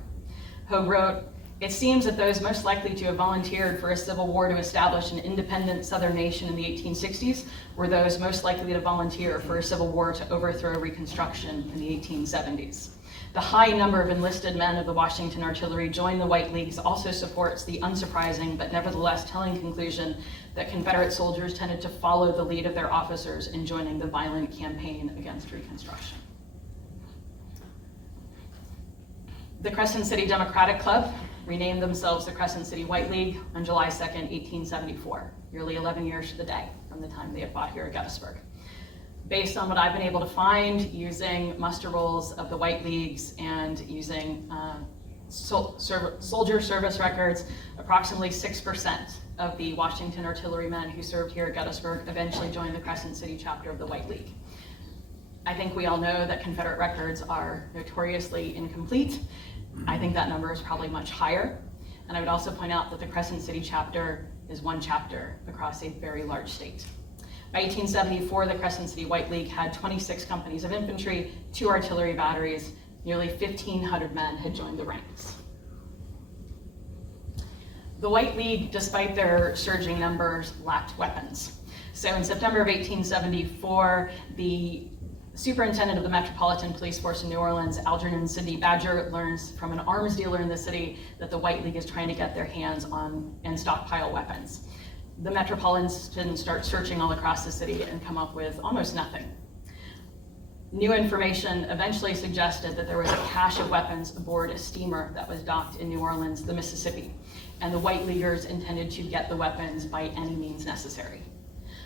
Hogue wrote, "It seems that those most likely to have volunteered for a civil war to establish an independent Southern nation in the 1860s were those most likely to volunteer for a civil war to overthrow Reconstruction in the 1870s. The high number of enlisted men of the Washington Artillery joining the White Leagues also supports the unsurprising but nevertheless telling conclusion that Confederate soldiers tended to follow the lead of their officers in joining the violent campaign against Reconstruction." The Crescent City Democratic Club renamed themselves the Crescent City White League on July 2nd, 1874, nearly 11 years to the day from the time they had fought here at Gettysburg. Based on what I've been able to find using muster rolls of the White Leagues and using soldier service records, approximately 6% of the Washington artillerymen who served here at Gettysburg eventually joined the Crescent City chapter of the White League. I think we all know that Confederate records are notoriously incomplete. I think that number is probably much higher. And I would also point out that the Crescent City chapter is one chapter across a very large state. By 1874, the Crescent City White League had 26 companies of infantry, 2 artillery batteries, nearly 1,500 men had joined the ranks. The White League, despite their surging numbers, lacked weapons. So in September of 1874, the superintendent of the Metropolitan Police Force in New Orleans, Algernon Sidney Badger, learns from an arms dealer in the city that the White League is trying to get their hands on and stockpile weapons. The Metropolitans start searching all across the city and come up with almost nothing. New information eventually suggested that there was a cache of weapons aboard a steamer that was docked in New Orleans, the Mississippi, and the White Leaguers intended to get the weapons by any means necessary.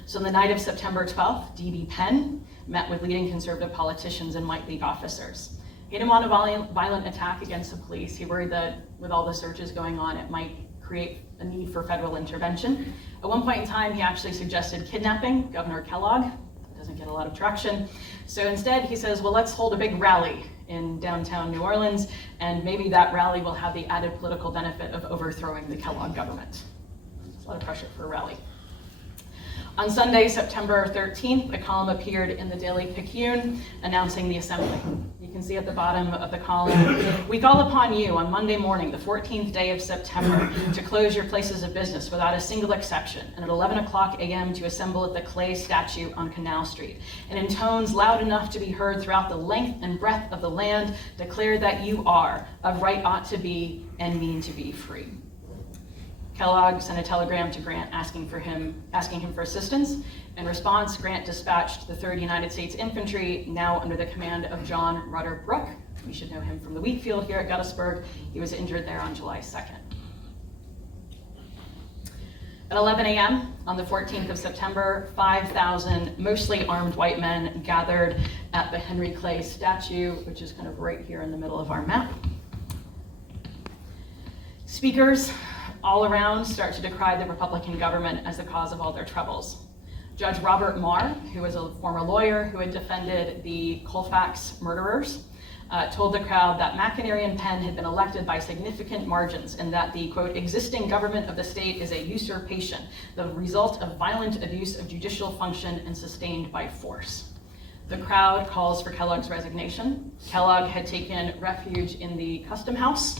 So on the night of September 12th, D.B. Penn met with leading conservative politicians and White League officers. He didn't want a violent attack against the police. He worried that with all the searches going on, it might create a need for federal intervention. At one point in time, he actually suggested kidnapping Governor Kellogg. That doesn't get a lot of traction. So instead, he says, well, let's hold a big rally in downtown New Orleans, and maybe that rally will have the added political benefit of overthrowing the Kellogg government. There's a lot of pressure for a rally. On Sunday, September 13th, a column appeared in the Daily Picayune announcing the assembly. You can see at the bottom of the column, "We call upon you on Monday morning, the 14th day of September, to close your places of business without a single exception, and at 11 o'clock a.m. to assemble at the Clay statue on Canal Street, and in tones loud enough to be heard throughout the length and breadth of the land, declare that you are, of right ought to be, and mean to be free." Kellogg sent a telegram to Grant asking him for assistance. In response, Grant dispatched the 3rd United States Infantry, now under the command of John Rutter Brooke. You should know him from the wheat field here at Gettysburg. He was injured there on July 2nd. At 11 a.m. on the 14th of September, 5,000 mostly armed white men gathered at the Henry Clay statue, which is kind of right here in the middle of our map. Speakers all around start to decry the Republican government as the cause of all their troubles. Judge Robert Marr, who was a former lawyer who had defended the Colfax murderers, told the crowd that McInerney and Penn had been elected by significant margins and that the, quote, existing government of the state is a usurpation, the result of violent abuse of judicial function and sustained by force. The crowd calls for Kellogg's resignation. Kellogg had taken refuge in the Custom House.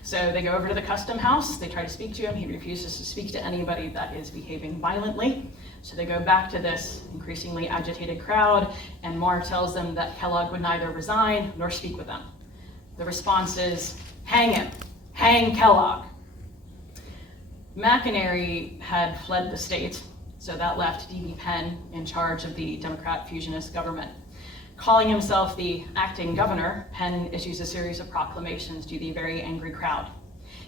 So they go over to the Custom House, they try to speak to him, he refuses to speak to anybody that is behaving violently. So they go back to this increasingly agitated crowd, and Marr tells them that Kellogg would neither resign nor speak with them. The response is, hang him, hang Kellogg. McInerney had fled the state, so that left D.B. Penn in charge of the Democrat fusionist government. Calling himself the acting governor, Penn issues a series of proclamations to the very angry crowd.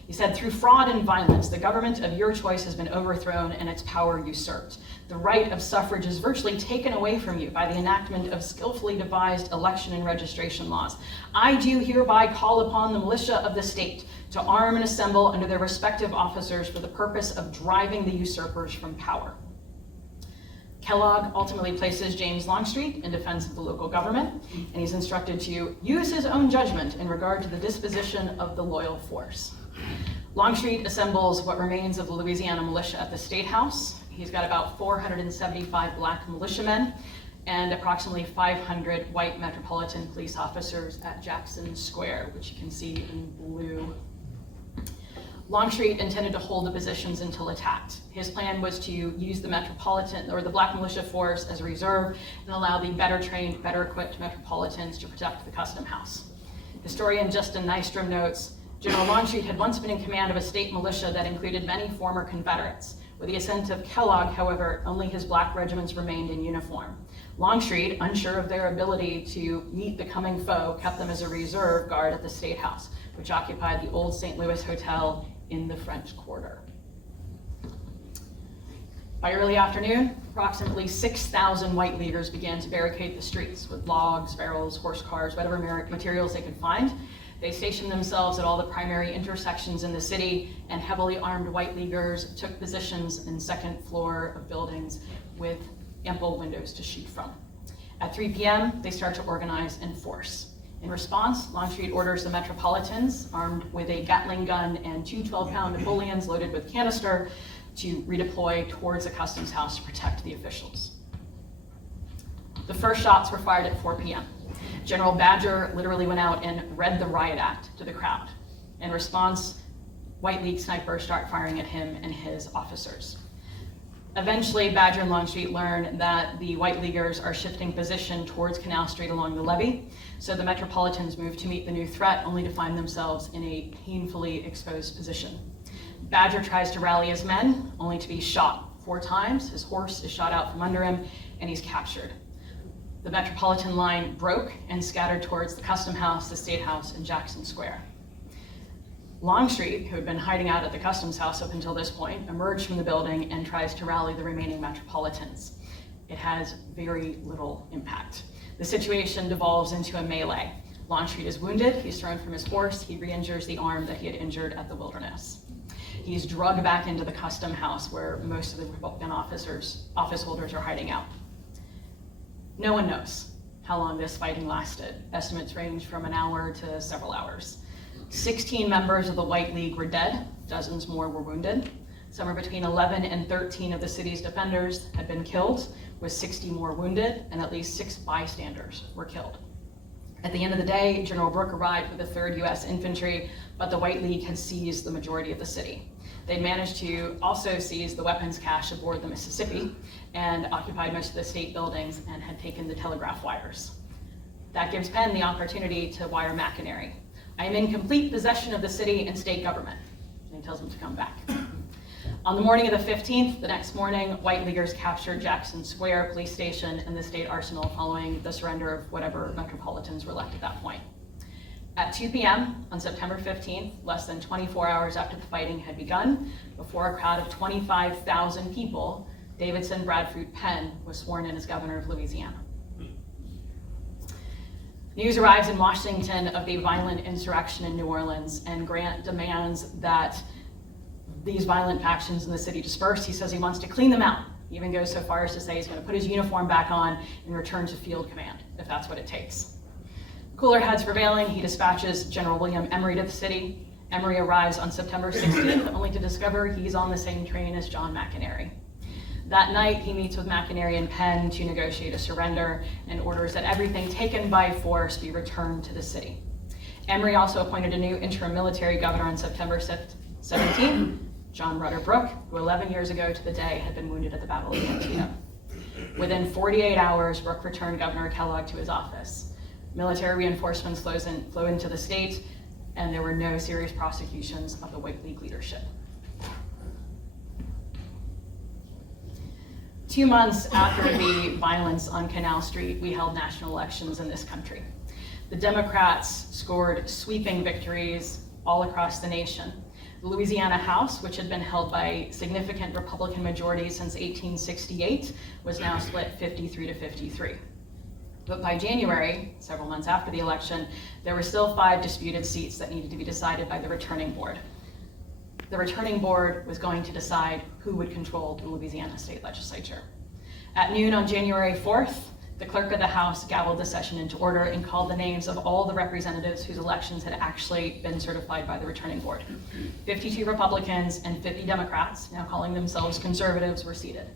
He said, "Through fraud and violence, the government of your choice has been overthrown and its power usurped. The right of suffrage is virtually taken away from you by the enactment of skillfully devised election and registration laws. I do hereby call upon the militia of the state to arm and assemble under their respective officers for the purpose of driving the usurpers from power." Kellogg ultimately places James Longstreet in defense of the local government, and he's instructed to use his own judgment in regard to the disposition of the loyal force. Longstreet assembles what remains of the Louisiana militia at the State House. He's got about 475 black militiamen and approximately 500 white Metropolitan Police officers at Jackson Square, which you can see in blue. Longstreet intended to hold the positions until attacked. His plan was to use the Metropolitan or the black militia force as a reserve and allow the better trained, better equipped Metropolitans to protect the Custom House. Historian Justin Nystrom notes, General Longstreet had once been in command of a state militia that included many former Confederates. With the assent of Kellogg, however, only his black regiments remained in uniform. Longstreet, unsure of their ability to meet the coming foe, kept them as a reserve guard at the State House, which occupied the old St. Louis Hotel in the French Quarter. By early afternoon, approximately 6,000 White Leaguers began to barricade the streets with logs, barrels, horse cars, whatever materials they could find. They stationed themselves at all the primary intersections in the city, and heavily armed White Leaguers took positions in second floor of buildings with ample windows to shoot from. At 3 p.m., they start to organize in force. In response, Longstreet orders the Metropolitans, armed with a Gatling gun and 2 12-pound Napoleons loaded with canister, to redeploy towards the Customs House to protect the officials. The first shots were fired at 4 p.m. General Badger literally went out and read the riot act to the crowd. In response, White League snipers start firing at him and his officers. Eventually, Badger and Longstreet learn that the White Leaguers are shifting position towards Canal Street along the levee, so the Metropolitans move to meet the new threat, only to find themselves in a painfully exposed position. Badger tries to rally his men, only to be shot 4 times. His horse is shot out from under him, and he's captured. The Metropolitan line broke and scattered towards the Custom House, the State House, and Jackson Square. Longstreet, who had been hiding out at the Customs House up until this point, emerged from the building and tries to rally the remaining Metropolitans. It has very little impact. The situation devolves into a melee. Longstreet is wounded, he's thrown from his horse, he re-injures the arm that he had injured at the Wilderness. He's drugged back into the Custom House where most of the Republican office holders are hiding out. No one knows how long this fighting lasted. Estimates range from an hour to several hours. 16 members of the White League were dead, dozens more were wounded. Somewhere between 11 and 13 of the city's defenders had been killed, with 60 more wounded, and at least 6 bystanders were killed. At the end of the day, General Brooke arrived with the 3rd U.S. Infantry, but the White League had seized the majority of the city. They managed to also seize the weapons cache aboard the Mississippi and occupied most of the state buildings and had taken the telegraph wires. That gives Penn the opportunity to wire McInerney. "I am in complete possession of the city and state government," and he tells him to come back. On the morning of the 15th, the next morning, White Leaguers captured Jackson Square Police Station and the state arsenal following the surrender of whatever Metropolitans were left at that point. At 2 p.m. on September 15th, less than 24 hours after the fighting had begun, before a crowd of 25,000 people, Davidson Bradford Penn was sworn in as governor of Louisiana. News arrives in Washington of the violent insurrection in New Orleans, and Grant demands that these violent factions in the city disperse. He says he wants to clean them out. He even goes so far as to say he's going to put his uniform back on and return to field command, if that's what it takes. Cooler heads prevailing, he dispatches General William Emory to the city. Emory arrives on September 16th, only to discover he's on the same train as John McInerney. That night, he meets with McInerney and Penn to negotiate a surrender and orders that everything taken by force be returned to the city. Emory also appointed a new interim military governor on September 17th, John Rutter Brooke, who 11 years ago to the day had been wounded at the Battle of Antietam. Within 48 hours, Brooke returned Governor Kellogg to his office. Military reinforcements flow into the state, and there were no serious prosecutions of the White League leadership. 2 months after the violence on Canal Street, we held national elections in this country. The Democrats scored sweeping victories all across the nation. The Louisiana House, which had been held by significant Republican majorities since 1868, was now split 53 to 53. But by January, several months after the election, there were still 5 disputed seats that needed to be decided by the returning board. The returning board was going to decide who would control the Louisiana state legislature. At noon on January 4th, the clerk of the House gavelled the session into order and called the names of all the representatives whose elections had actually been certified by the returning board. 52 Republicans and 50 Democrats, now calling themselves conservatives, were seated.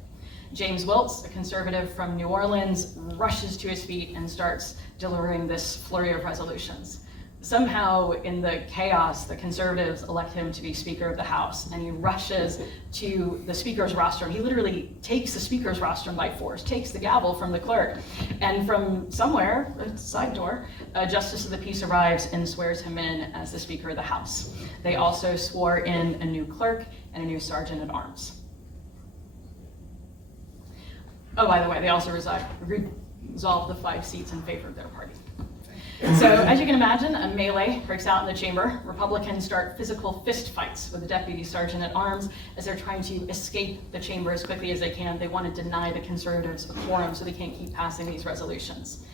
James Wiltz, a conservative from New Orleans, rushes to his feet and starts delivering this flurry of resolutions. Somehow, in the chaos, the conservatives elect him to be Speaker of the House, and he rushes to the Speaker's rostrum. He literally takes the Speaker's rostrum by force, takes the gavel from the clerk, and from somewhere, a side door, a Justice of the Peace arrives and swears him in as the Speaker of the House. They also swore in a new clerk and a new Sergeant at Arms. Oh, by the way, they also resolved the 5 seats in favor of their party. So, as you can imagine, a melee breaks out in the chamber. Republicans start physical fist fights with the Deputy Sergeant at Arms as they're trying to escape the chamber as quickly as they can. They want to deny the conservatives a quorum so they can't keep passing these resolutions.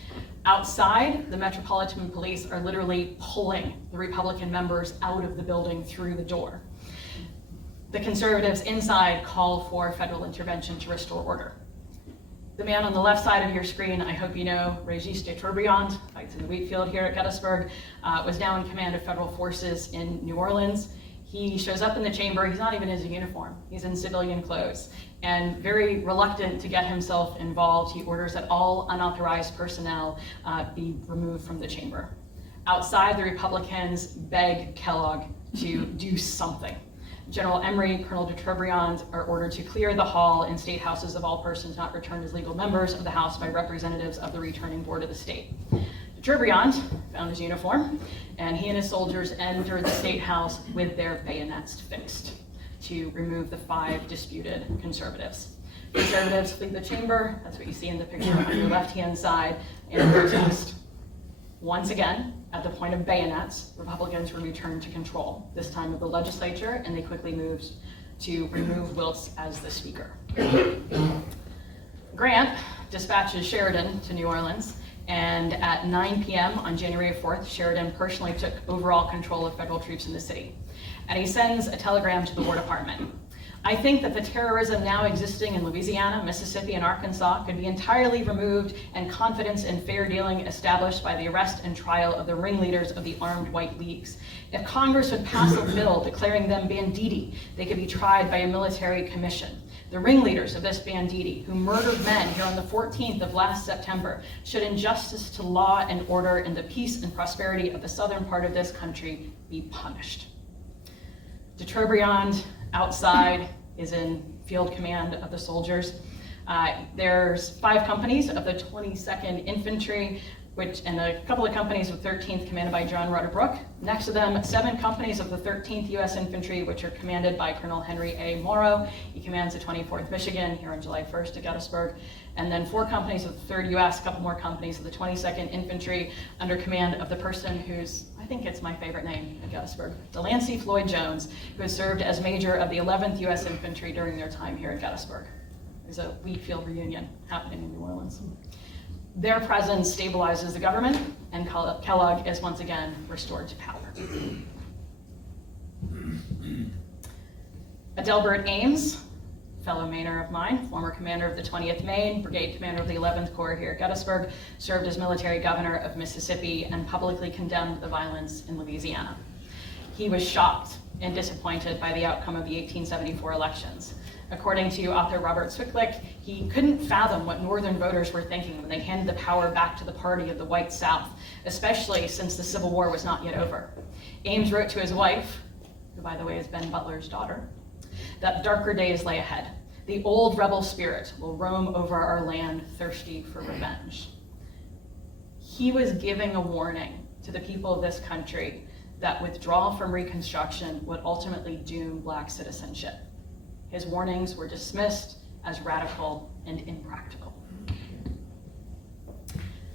Outside, the Metropolitan Police are literally pulling the Republican members out of the building through the door. The conservatives inside call for federal intervention to restore order. The man on the left side of your screen, I hope you know, Régis de Tourbillon, fights in the wheat field here at Gettysburg, was now in command of federal forces in New Orleans. He shows up in the chamber. He's not even in his uniform. He's in civilian clothes. And very reluctant to get himself involved, he orders that all unauthorized personnel be removed from the chamber. Outside, the Republicans beg Kellogg to do something. General Emory, Colonel de Tourbillon are ordered to clear the hall and state houses of all persons not returned as legal members of the House by representatives of the returning board of the state. De Tourbillon found his uniform, and he and his soldiers entered the state house with their bayonets fixed to remove the 5 disputed conservatives. Conservatives flee the chamber. That's what you see in the picture on your left-hand side, and protest. Once again, at the point of bayonets, Republicans were returned to control, this time of the legislature, and they quickly moved to remove Wiltz as the Speaker. Grant dispatches Sheridan to New Orleans, and at 9 p.m. on January 4th, Sheridan personally took overall control of federal troops in the city. And he sends a telegram to the War Department. I think that the terrorism now existing in Louisiana, Mississippi, and Arkansas could be entirely removed and confidence in fair dealing established by the arrest and trial of the ringleaders of the armed white leagues. If Congress would pass a bill declaring them banditti, they could be tried by a military commission. The ringleaders of this banditti, who murdered men here on the 14th of last September, should in justice to law and order and the peace and prosperity of the southern part of this country be punished. De Tourbillon outside is in field command of the soldiers. There's 5 companies of the 22nd Infantry, and a couple of companies of 13th commanded by John Rudderbrooke. Next to them, 7 companies of the 13th U.S. Infantry, which are commanded by Colonel Henry A. Morrow. He commands the 24th Michigan here on July 1st at Gettysburg. And then 4 companies of the 3rd U.S., a couple more companies of the 22nd Infantry under command of the person who's, I think it's my favorite name at Gettysburg, Delancey Floyd Jones, who has served as Major of the 11th U.S. Infantry during their time here at Gettysburg. There's a wheat field reunion happening in New Orleans. Their presence stabilizes the government, and Kellogg is once again restored to power. Adelbert Ames, fellow Mainer of mine, former commander of the 20th Maine, brigade commander of the 11th Corps here at Gettysburg, served as military governor of Mississippi and publicly condemned the violence in Louisiana. He was shocked and disappointed by the outcome of the 1874 elections. According to author Robert Swicklick, he couldn't fathom what Northern voters were thinking when they handed the power back to the party of the white South, especially since the Civil War was not yet over. Ames wrote to his wife, who by the way is Ben Butler's daughter, that darker days lay ahead. The old rebel spirit will roam over our land thirsty for revenge. He was giving a warning to the people of this country that withdrawal from Reconstruction would ultimately doom Black citizenship. His warnings were dismissed as radical and impractical.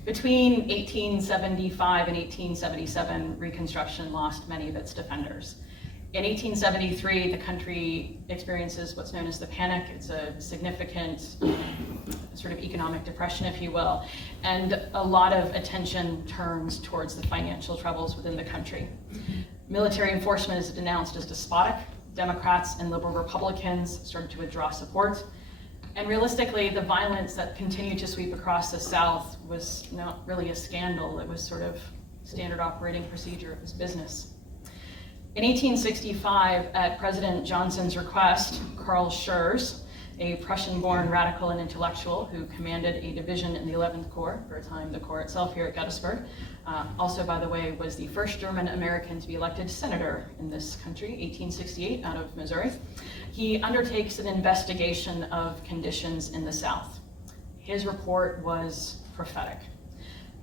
Between 1875 and 1877, Reconstruction lost many of its defenders. In 1873, the country experiences what's known as the Panic. It's a significant sort of economic depression, if you will, and a lot of attention turns towards the financial troubles within the country. Military enforcement is denounced as despotic. Democrats and liberal Republicans started to withdraw support. And realistically, the violence that continued to sweep across the South was not really a scandal. It was sort of standard operating procedure. It was business. In 1865, at President Johnson's request, Karl Schurz, a Prussian-born radical and intellectual who commanded a division in the 11th Corps, for a time the Corps itself here at Gettysburg, also, by the way, was the first German-American to be elected senator in this country, 1868, out of Missouri. He undertakes an investigation of conditions in the South. His report was prophetic.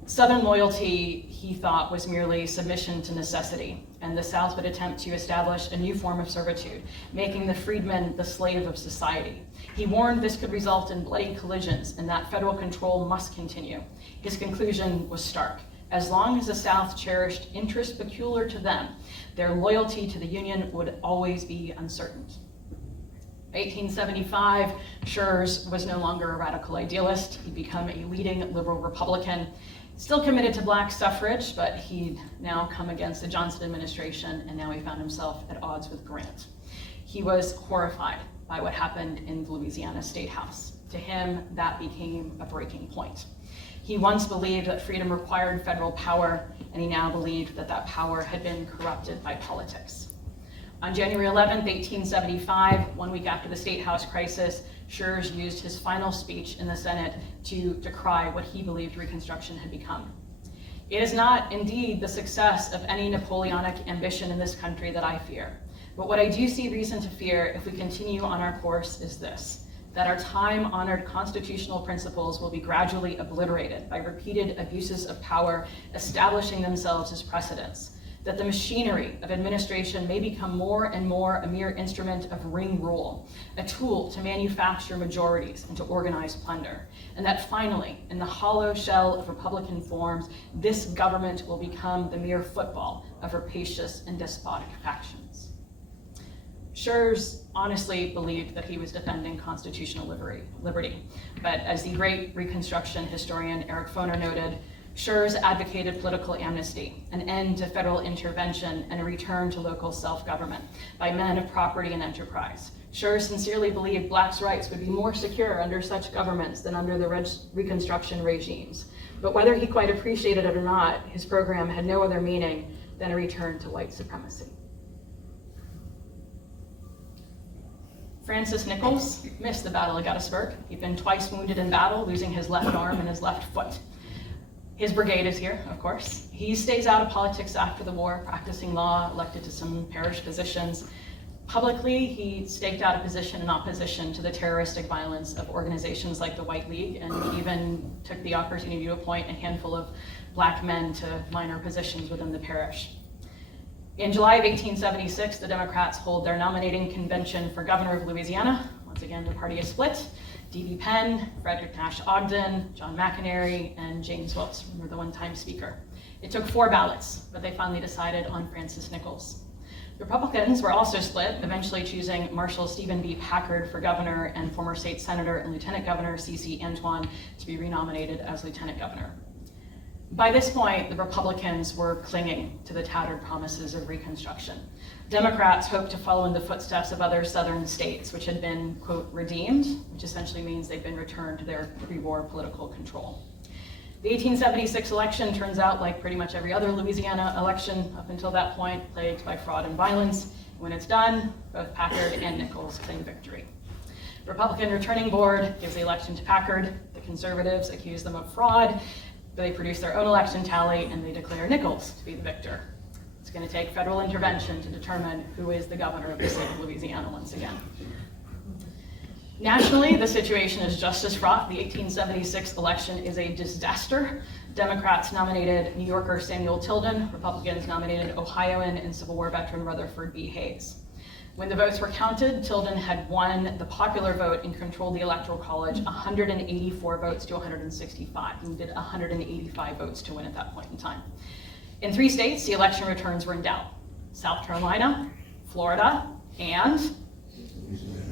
Southern loyalty, he thought, was merely submission to necessity, and the South would attempt to establish a new form of servitude, making the freedman the slave of society. He warned this could result in bloody collisions and that federal control must continue. His conclusion was stark. As long as the South cherished interests peculiar to them, their loyalty to the Union would always be uncertain. 1875, Schurz was no longer a radical idealist. He'd become a leading liberal Republican, still committed to black suffrage, but he'd now come against the Johnson administration, and now he found himself at odds with Grant. He was horrified by what happened in the Louisiana State House. To him, that became a breaking point. He once believed that freedom required federal power, and he now believed that that power had been corrupted by politics. On January 11th, 1875, 1 week after the State House crisis, Schurz used his final speech in the Senate to decry what he believed Reconstruction had become. It is not indeed the success of any Napoleonic ambition in this country that I fear, but what I do see reason to fear if we continue on our course is this, that our time-honored constitutional principles will be gradually obliterated by repeated abuses of power establishing themselves as precedents, that the machinery of administration may become more and more a mere instrument of ring rule, a tool to manufacture majorities and to organize plunder, and that finally, in the hollow shell of Republican forms, this government will become the mere football of rapacious and despotic factions. Schurz honestly believed that he was defending constitutional liberty, but as the great Reconstruction historian Eric Foner noted, Schurz advocated political amnesty, an end to federal intervention, and a return to local self-government by men of property and enterprise. Schurz sincerely believed blacks' rights would be more secure under such governments than under the Reconstruction regimes. But whether he quite appreciated it or not, his program had no other meaning than a return to white supremacy. Francis Nichols missed the Battle of Gettysburg. He'd been twice wounded in battle, losing his left arm and his left foot. His brigade is here, of course. He stays out of politics after the war, practicing law, elected to some parish positions. Publicly, he staked out a position in opposition to the terroristic violence of organizations like the White League, and he even took the opportunity to appoint a handful of black men to minor positions within the parish. In July of 1876, the Democrats hold their nominating convention for governor of Louisiana. Once again, the party is split. D.B. Penn, Frederick Nash Ogden, John McInerney, and James Wilkes were the one-time speaker. It took 4 ballots, but they finally decided on Francis Nichols. The Republicans were also split, eventually choosing Marshal Stephen B. Packard for governor and former state senator and lieutenant governor C.C. Antoine to be renominated as lieutenant governor. By this point, the Republicans were clinging to the tattered promises of Reconstruction. Democrats hoped to follow in the footsteps of other southern states, which had been, quote, redeemed, which essentially means they've been returned to their pre-war political control. The 1876 election turns out like pretty much every other Louisiana election up until that point, plagued by fraud and violence. When it's done, both Packard and Nichols claim victory. The Republican Returning Board gives the election to Packard. The conservatives accuse them of fraud. They produce their own election tally and they declare Nichols to be the victor. It's going to take federal intervention to determine who is the governor of the state of Louisiana once again. Nationally, the situation is just as fraught. The 1876 election is a disaster. Democrats nominated New Yorker Samuel Tilden. Republicans nominated Ohioan and Civil War veteran Rutherford B. Hayes. When the votes were counted, Tilden had won the popular vote and controlled the Electoral College 184 votes to 165. He needed 185 votes to win at that point in time. In 3 states, the election returns were in doubt: South Carolina, Florida, and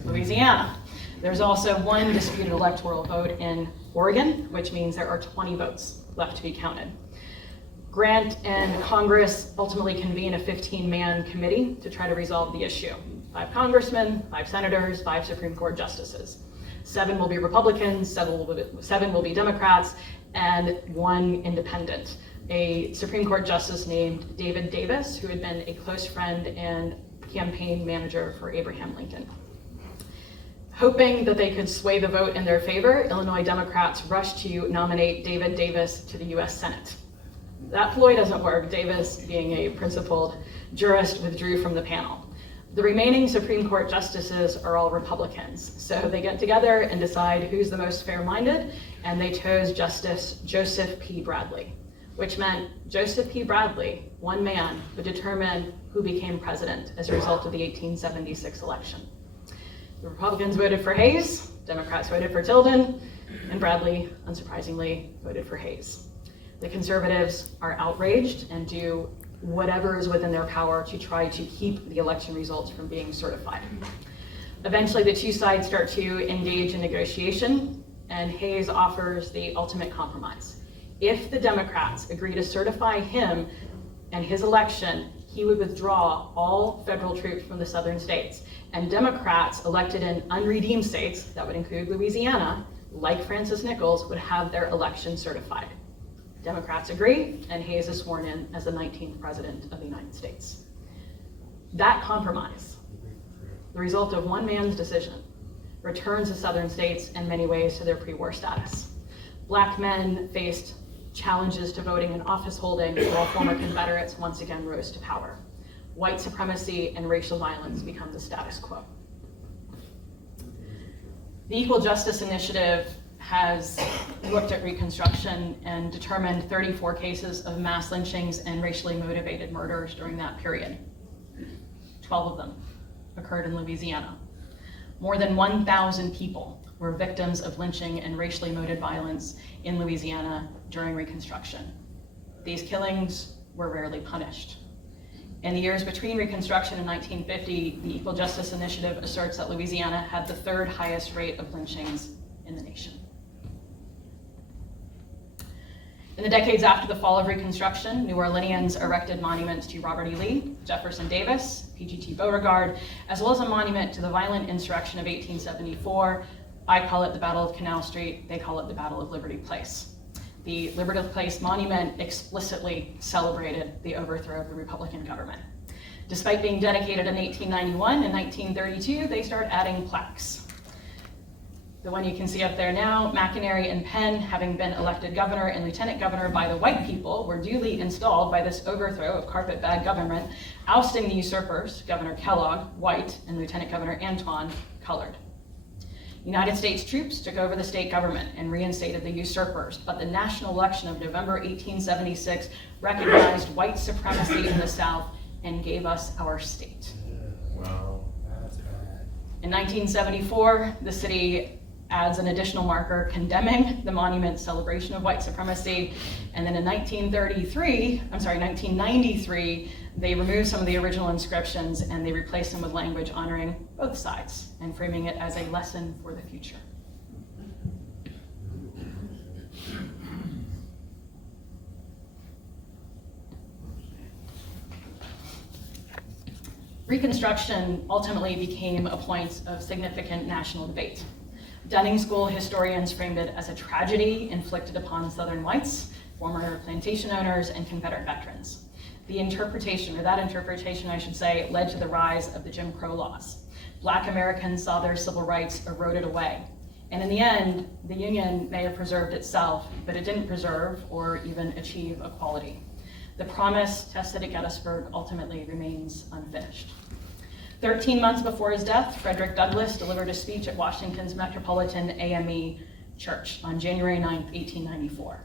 Louisiana. There's also one disputed electoral vote in Oregon, which means there are 20 votes left to be counted. Grant and Congress ultimately convene a 15-man committee to try to resolve the issue. 5 congressmen, 5 senators, 5 Supreme Court justices. 7 will be Republicans, 7 will be Democrats, and 1 independent. A Supreme Court justice named David Davis, who had been a close friend and campaign manager for Abraham Lincoln. Hoping that they could sway the vote in their favor, Illinois Democrats rushed to nominate David Davis to the US Senate. That ploy doesn't work. Davis, being a principled jurist, withdrew from the panel. The remaining Supreme Court justices are all Republicans, so they get together and decide who's the most fair-minded, and they chose Justice Joseph P. Bradley, which meant Joseph P. Bradley, one man, would determine who became president as a result of the 1876 election. The Republicans voted for Hayes, Democrats voted for Tilden, and Bradley, unsurprisingly, voted for Hayes. The conservatives are outraged and do whatever is within their power to try to keep the election results from being certified. Eventually, the 2 sides start to engage in negotiation, and Hayes offers the ultimate compromise. If the Democrats agree to certify him and his election, he would withdraw all federal troops from the southern states, and Democrats elected in unredeemed states, that would include Louisiana, like Francis Nichols, would have their election certified. Democrats agree, and Hayes is sworn in as the 19th president of the United States. That compromise, the result of one man's decision, returns the southern states in many ways to their pre-war status. Black men faced challenges to voting and office holding, while former Confederates once again rose to power. White supremacy and racial violence become the status quo. The Equal Justice Initiative has looked at Reconstruction and determined 34 cases of mass lynchings and racially motivated murders during that period. 12 of them occurred in Louisiana. More than 1,000 people were victims of lynching and racially motivated violence in Louisiana during Reconstruction. These killings were rarely punished. In the years between Reconstruction and 1950, the Equal Justice Initiative asserts that Louisiana had the 3rd highest rate of lynchings in the nation. In the decades after the fall of Reconstruction, New Orleanians erected monuments to Robert E. Lee, Jefferson Davis, P.G.T. Beauregard, as well as a monument to the violent insurrection of 1874. I call it the Battle of Canal Street, they call it the Battle of Liberty Place. The Liberty Place monument explicitly celebrated the overthrow of the Republican government. Despite being dedicated in 1891 and 1932, they start adding plaques. The one you can see up there now, McInerney and Penn, having been elected governor and lieutenant governor by the white people, were duly installed by this overthrow of carpetbag government, ousting the usurpers, Governor Kellogg, white, and Lieutenant Governor Antoine, colored. United States troops took over the state government and reinstated the usurpers, but the national election of November 1876 recognized white supremacy in the South and gave us our state. Wow, that's bad. In 1974, the city adds an additional marker condemning the monument's celebration of white supremacy. And then in 1993, they removed some of the original inscriptions and they replaced them with language honoring both sides and framing it as a lesson for the future. Reconstruction ultimately became a point of significant national debate. Dunning School historians framed it as a tragedy inflicted upon Southern whites, former plantation owners, and Confederate veterans. That interpretation, I should say, led to the rise of the Jim Crow laws. Black Americans saw their civil rights eroded away. And in the end, the Union may have preserved itself, but it didn't preserve or even achieve equality. The promise tested at Gettysburg ultimately remains unfinished. 13 months before his death, Frederick Douglass delivered a speech at Washington's Metropolitan AME Church on January 9, 1894.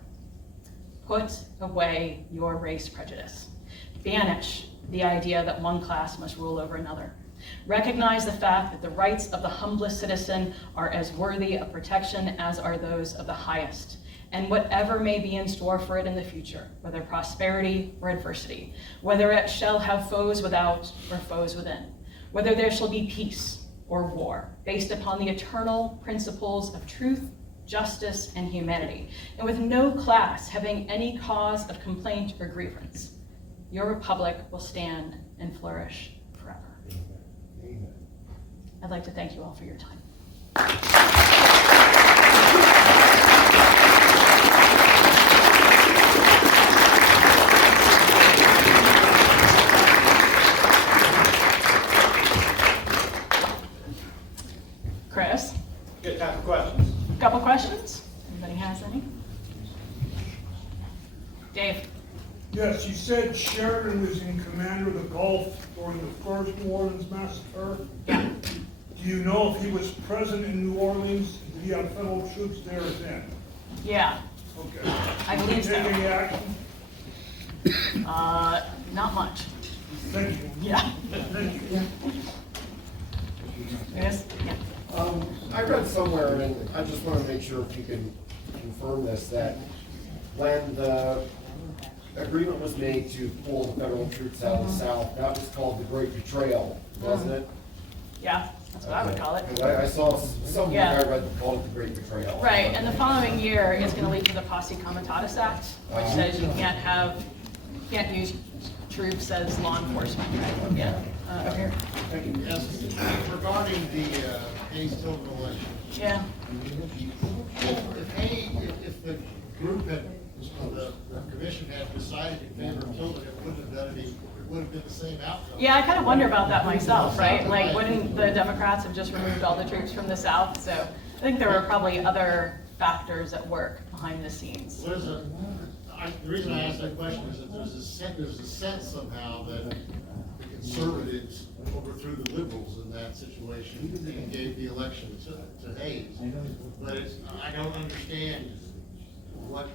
Put away your race prejudice. Banish the idea that one class must rule over another. Recognize the fact that the rights of the humblest citizen are as worthy of protection as are those of the highest, and whatever may be in store for it in the future, whether prosperity or adversity, whether it shall have foes without or foes within, whether there shall be peace or war, based upon the eternal principles of truth, justice, and humanity, and with no class having any cause of complaint or grievance, your republic will stand and flourish forever. Amen. I'd like to thank you all for your time. Chris, Good time for questions. a couple questions? Anybody has any? Dave? Yes, you said Sheridan was in command of the Gulf during the first New Orleans massacre. Yeah. Do you know if he was present in New Orleans? Did he have federal troops there then? Yeah, Okay. I Did he believe take so. any action? Not much. Thank you. Yeah. Thank you. Yes? Yeah. I read somewhere, and I just want to make sure if you can confirm this, that when the agreement was made to pull the federal troops out of the South, that was called the Great Betrayal, wasn't it? Yeah, that's what I would call it. 'Cause I saw something Yeah. I read that called it the Great Betrayal. Right, and the following year is going to lead to the Posse Comitatus Act, which says you can't use troops as law enforcement. Right? Yeah, over here. Yes, regarding the Hayes-Tilden election, Yeah, if the group had, the commission had decided in favor of Tilden, it wouldn't have done any, it would have been the same outcome. yeah, I kind of wonder about that myself, right? Like, wouldn't the Democrats have just removed all the troops from the South? So I think there were probably other factors at work behind the scenes. What is it? The reason I asked that question is that there's a sense somehow that the conservatives overthrew the liberals in that situation and gave the election to Hayes. But I don't understand what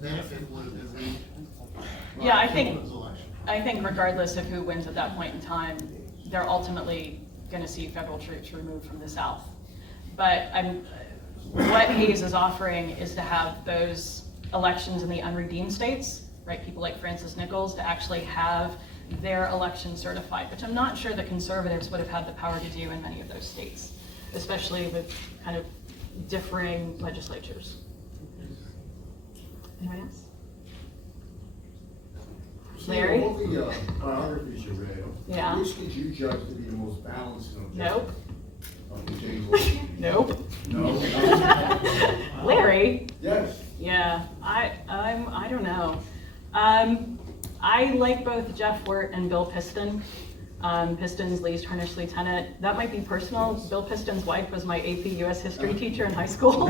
benefit would have been reaped by Yeah, I think- Tilden's election. I think regardless of who wins at that point in time, they're ultimately going to see federal troops removed from the South. But what Hayes is offering is to have those elections in the unredeemed states, right? People like Francis Nichols to actually have their election certified, which I'm not sure the conservatives would have had the power to do in many of those states, especially with kind of differing legislatures. Anyone else? Larry? So all the biographies you read, Yeah. which did you judge to be the most balanced and Nope. of the James? Nope. No. Larry? Yes. Yeah, I don't know. I like both Jeff Wirt and Bill Piston. Piston's Lee's Harnish Lieutenant. That might be personal. Bill Piston's wife was my AP US history teacher in high school.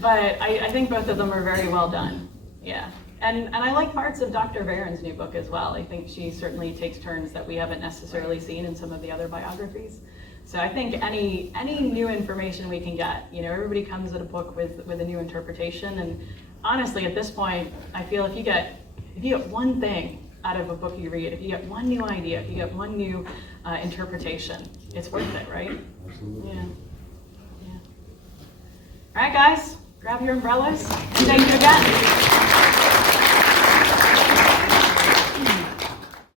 But I think both of them are very well done. Yeah. And I like parts of Dr. Varen's new book as well. I think she certainly takes turns that we haven't necessarily seen in some of the other biographies. So I think any new information we can get, everybody comes at a book with a new interpretation. And honestly, at this point, I feel if you get one thing out of a book you read, if you get one new idea, if you get one new interpretation, it's worth it, right? Absolutely. Yeah. All right, guys, grab your umbrellas. Thank you again.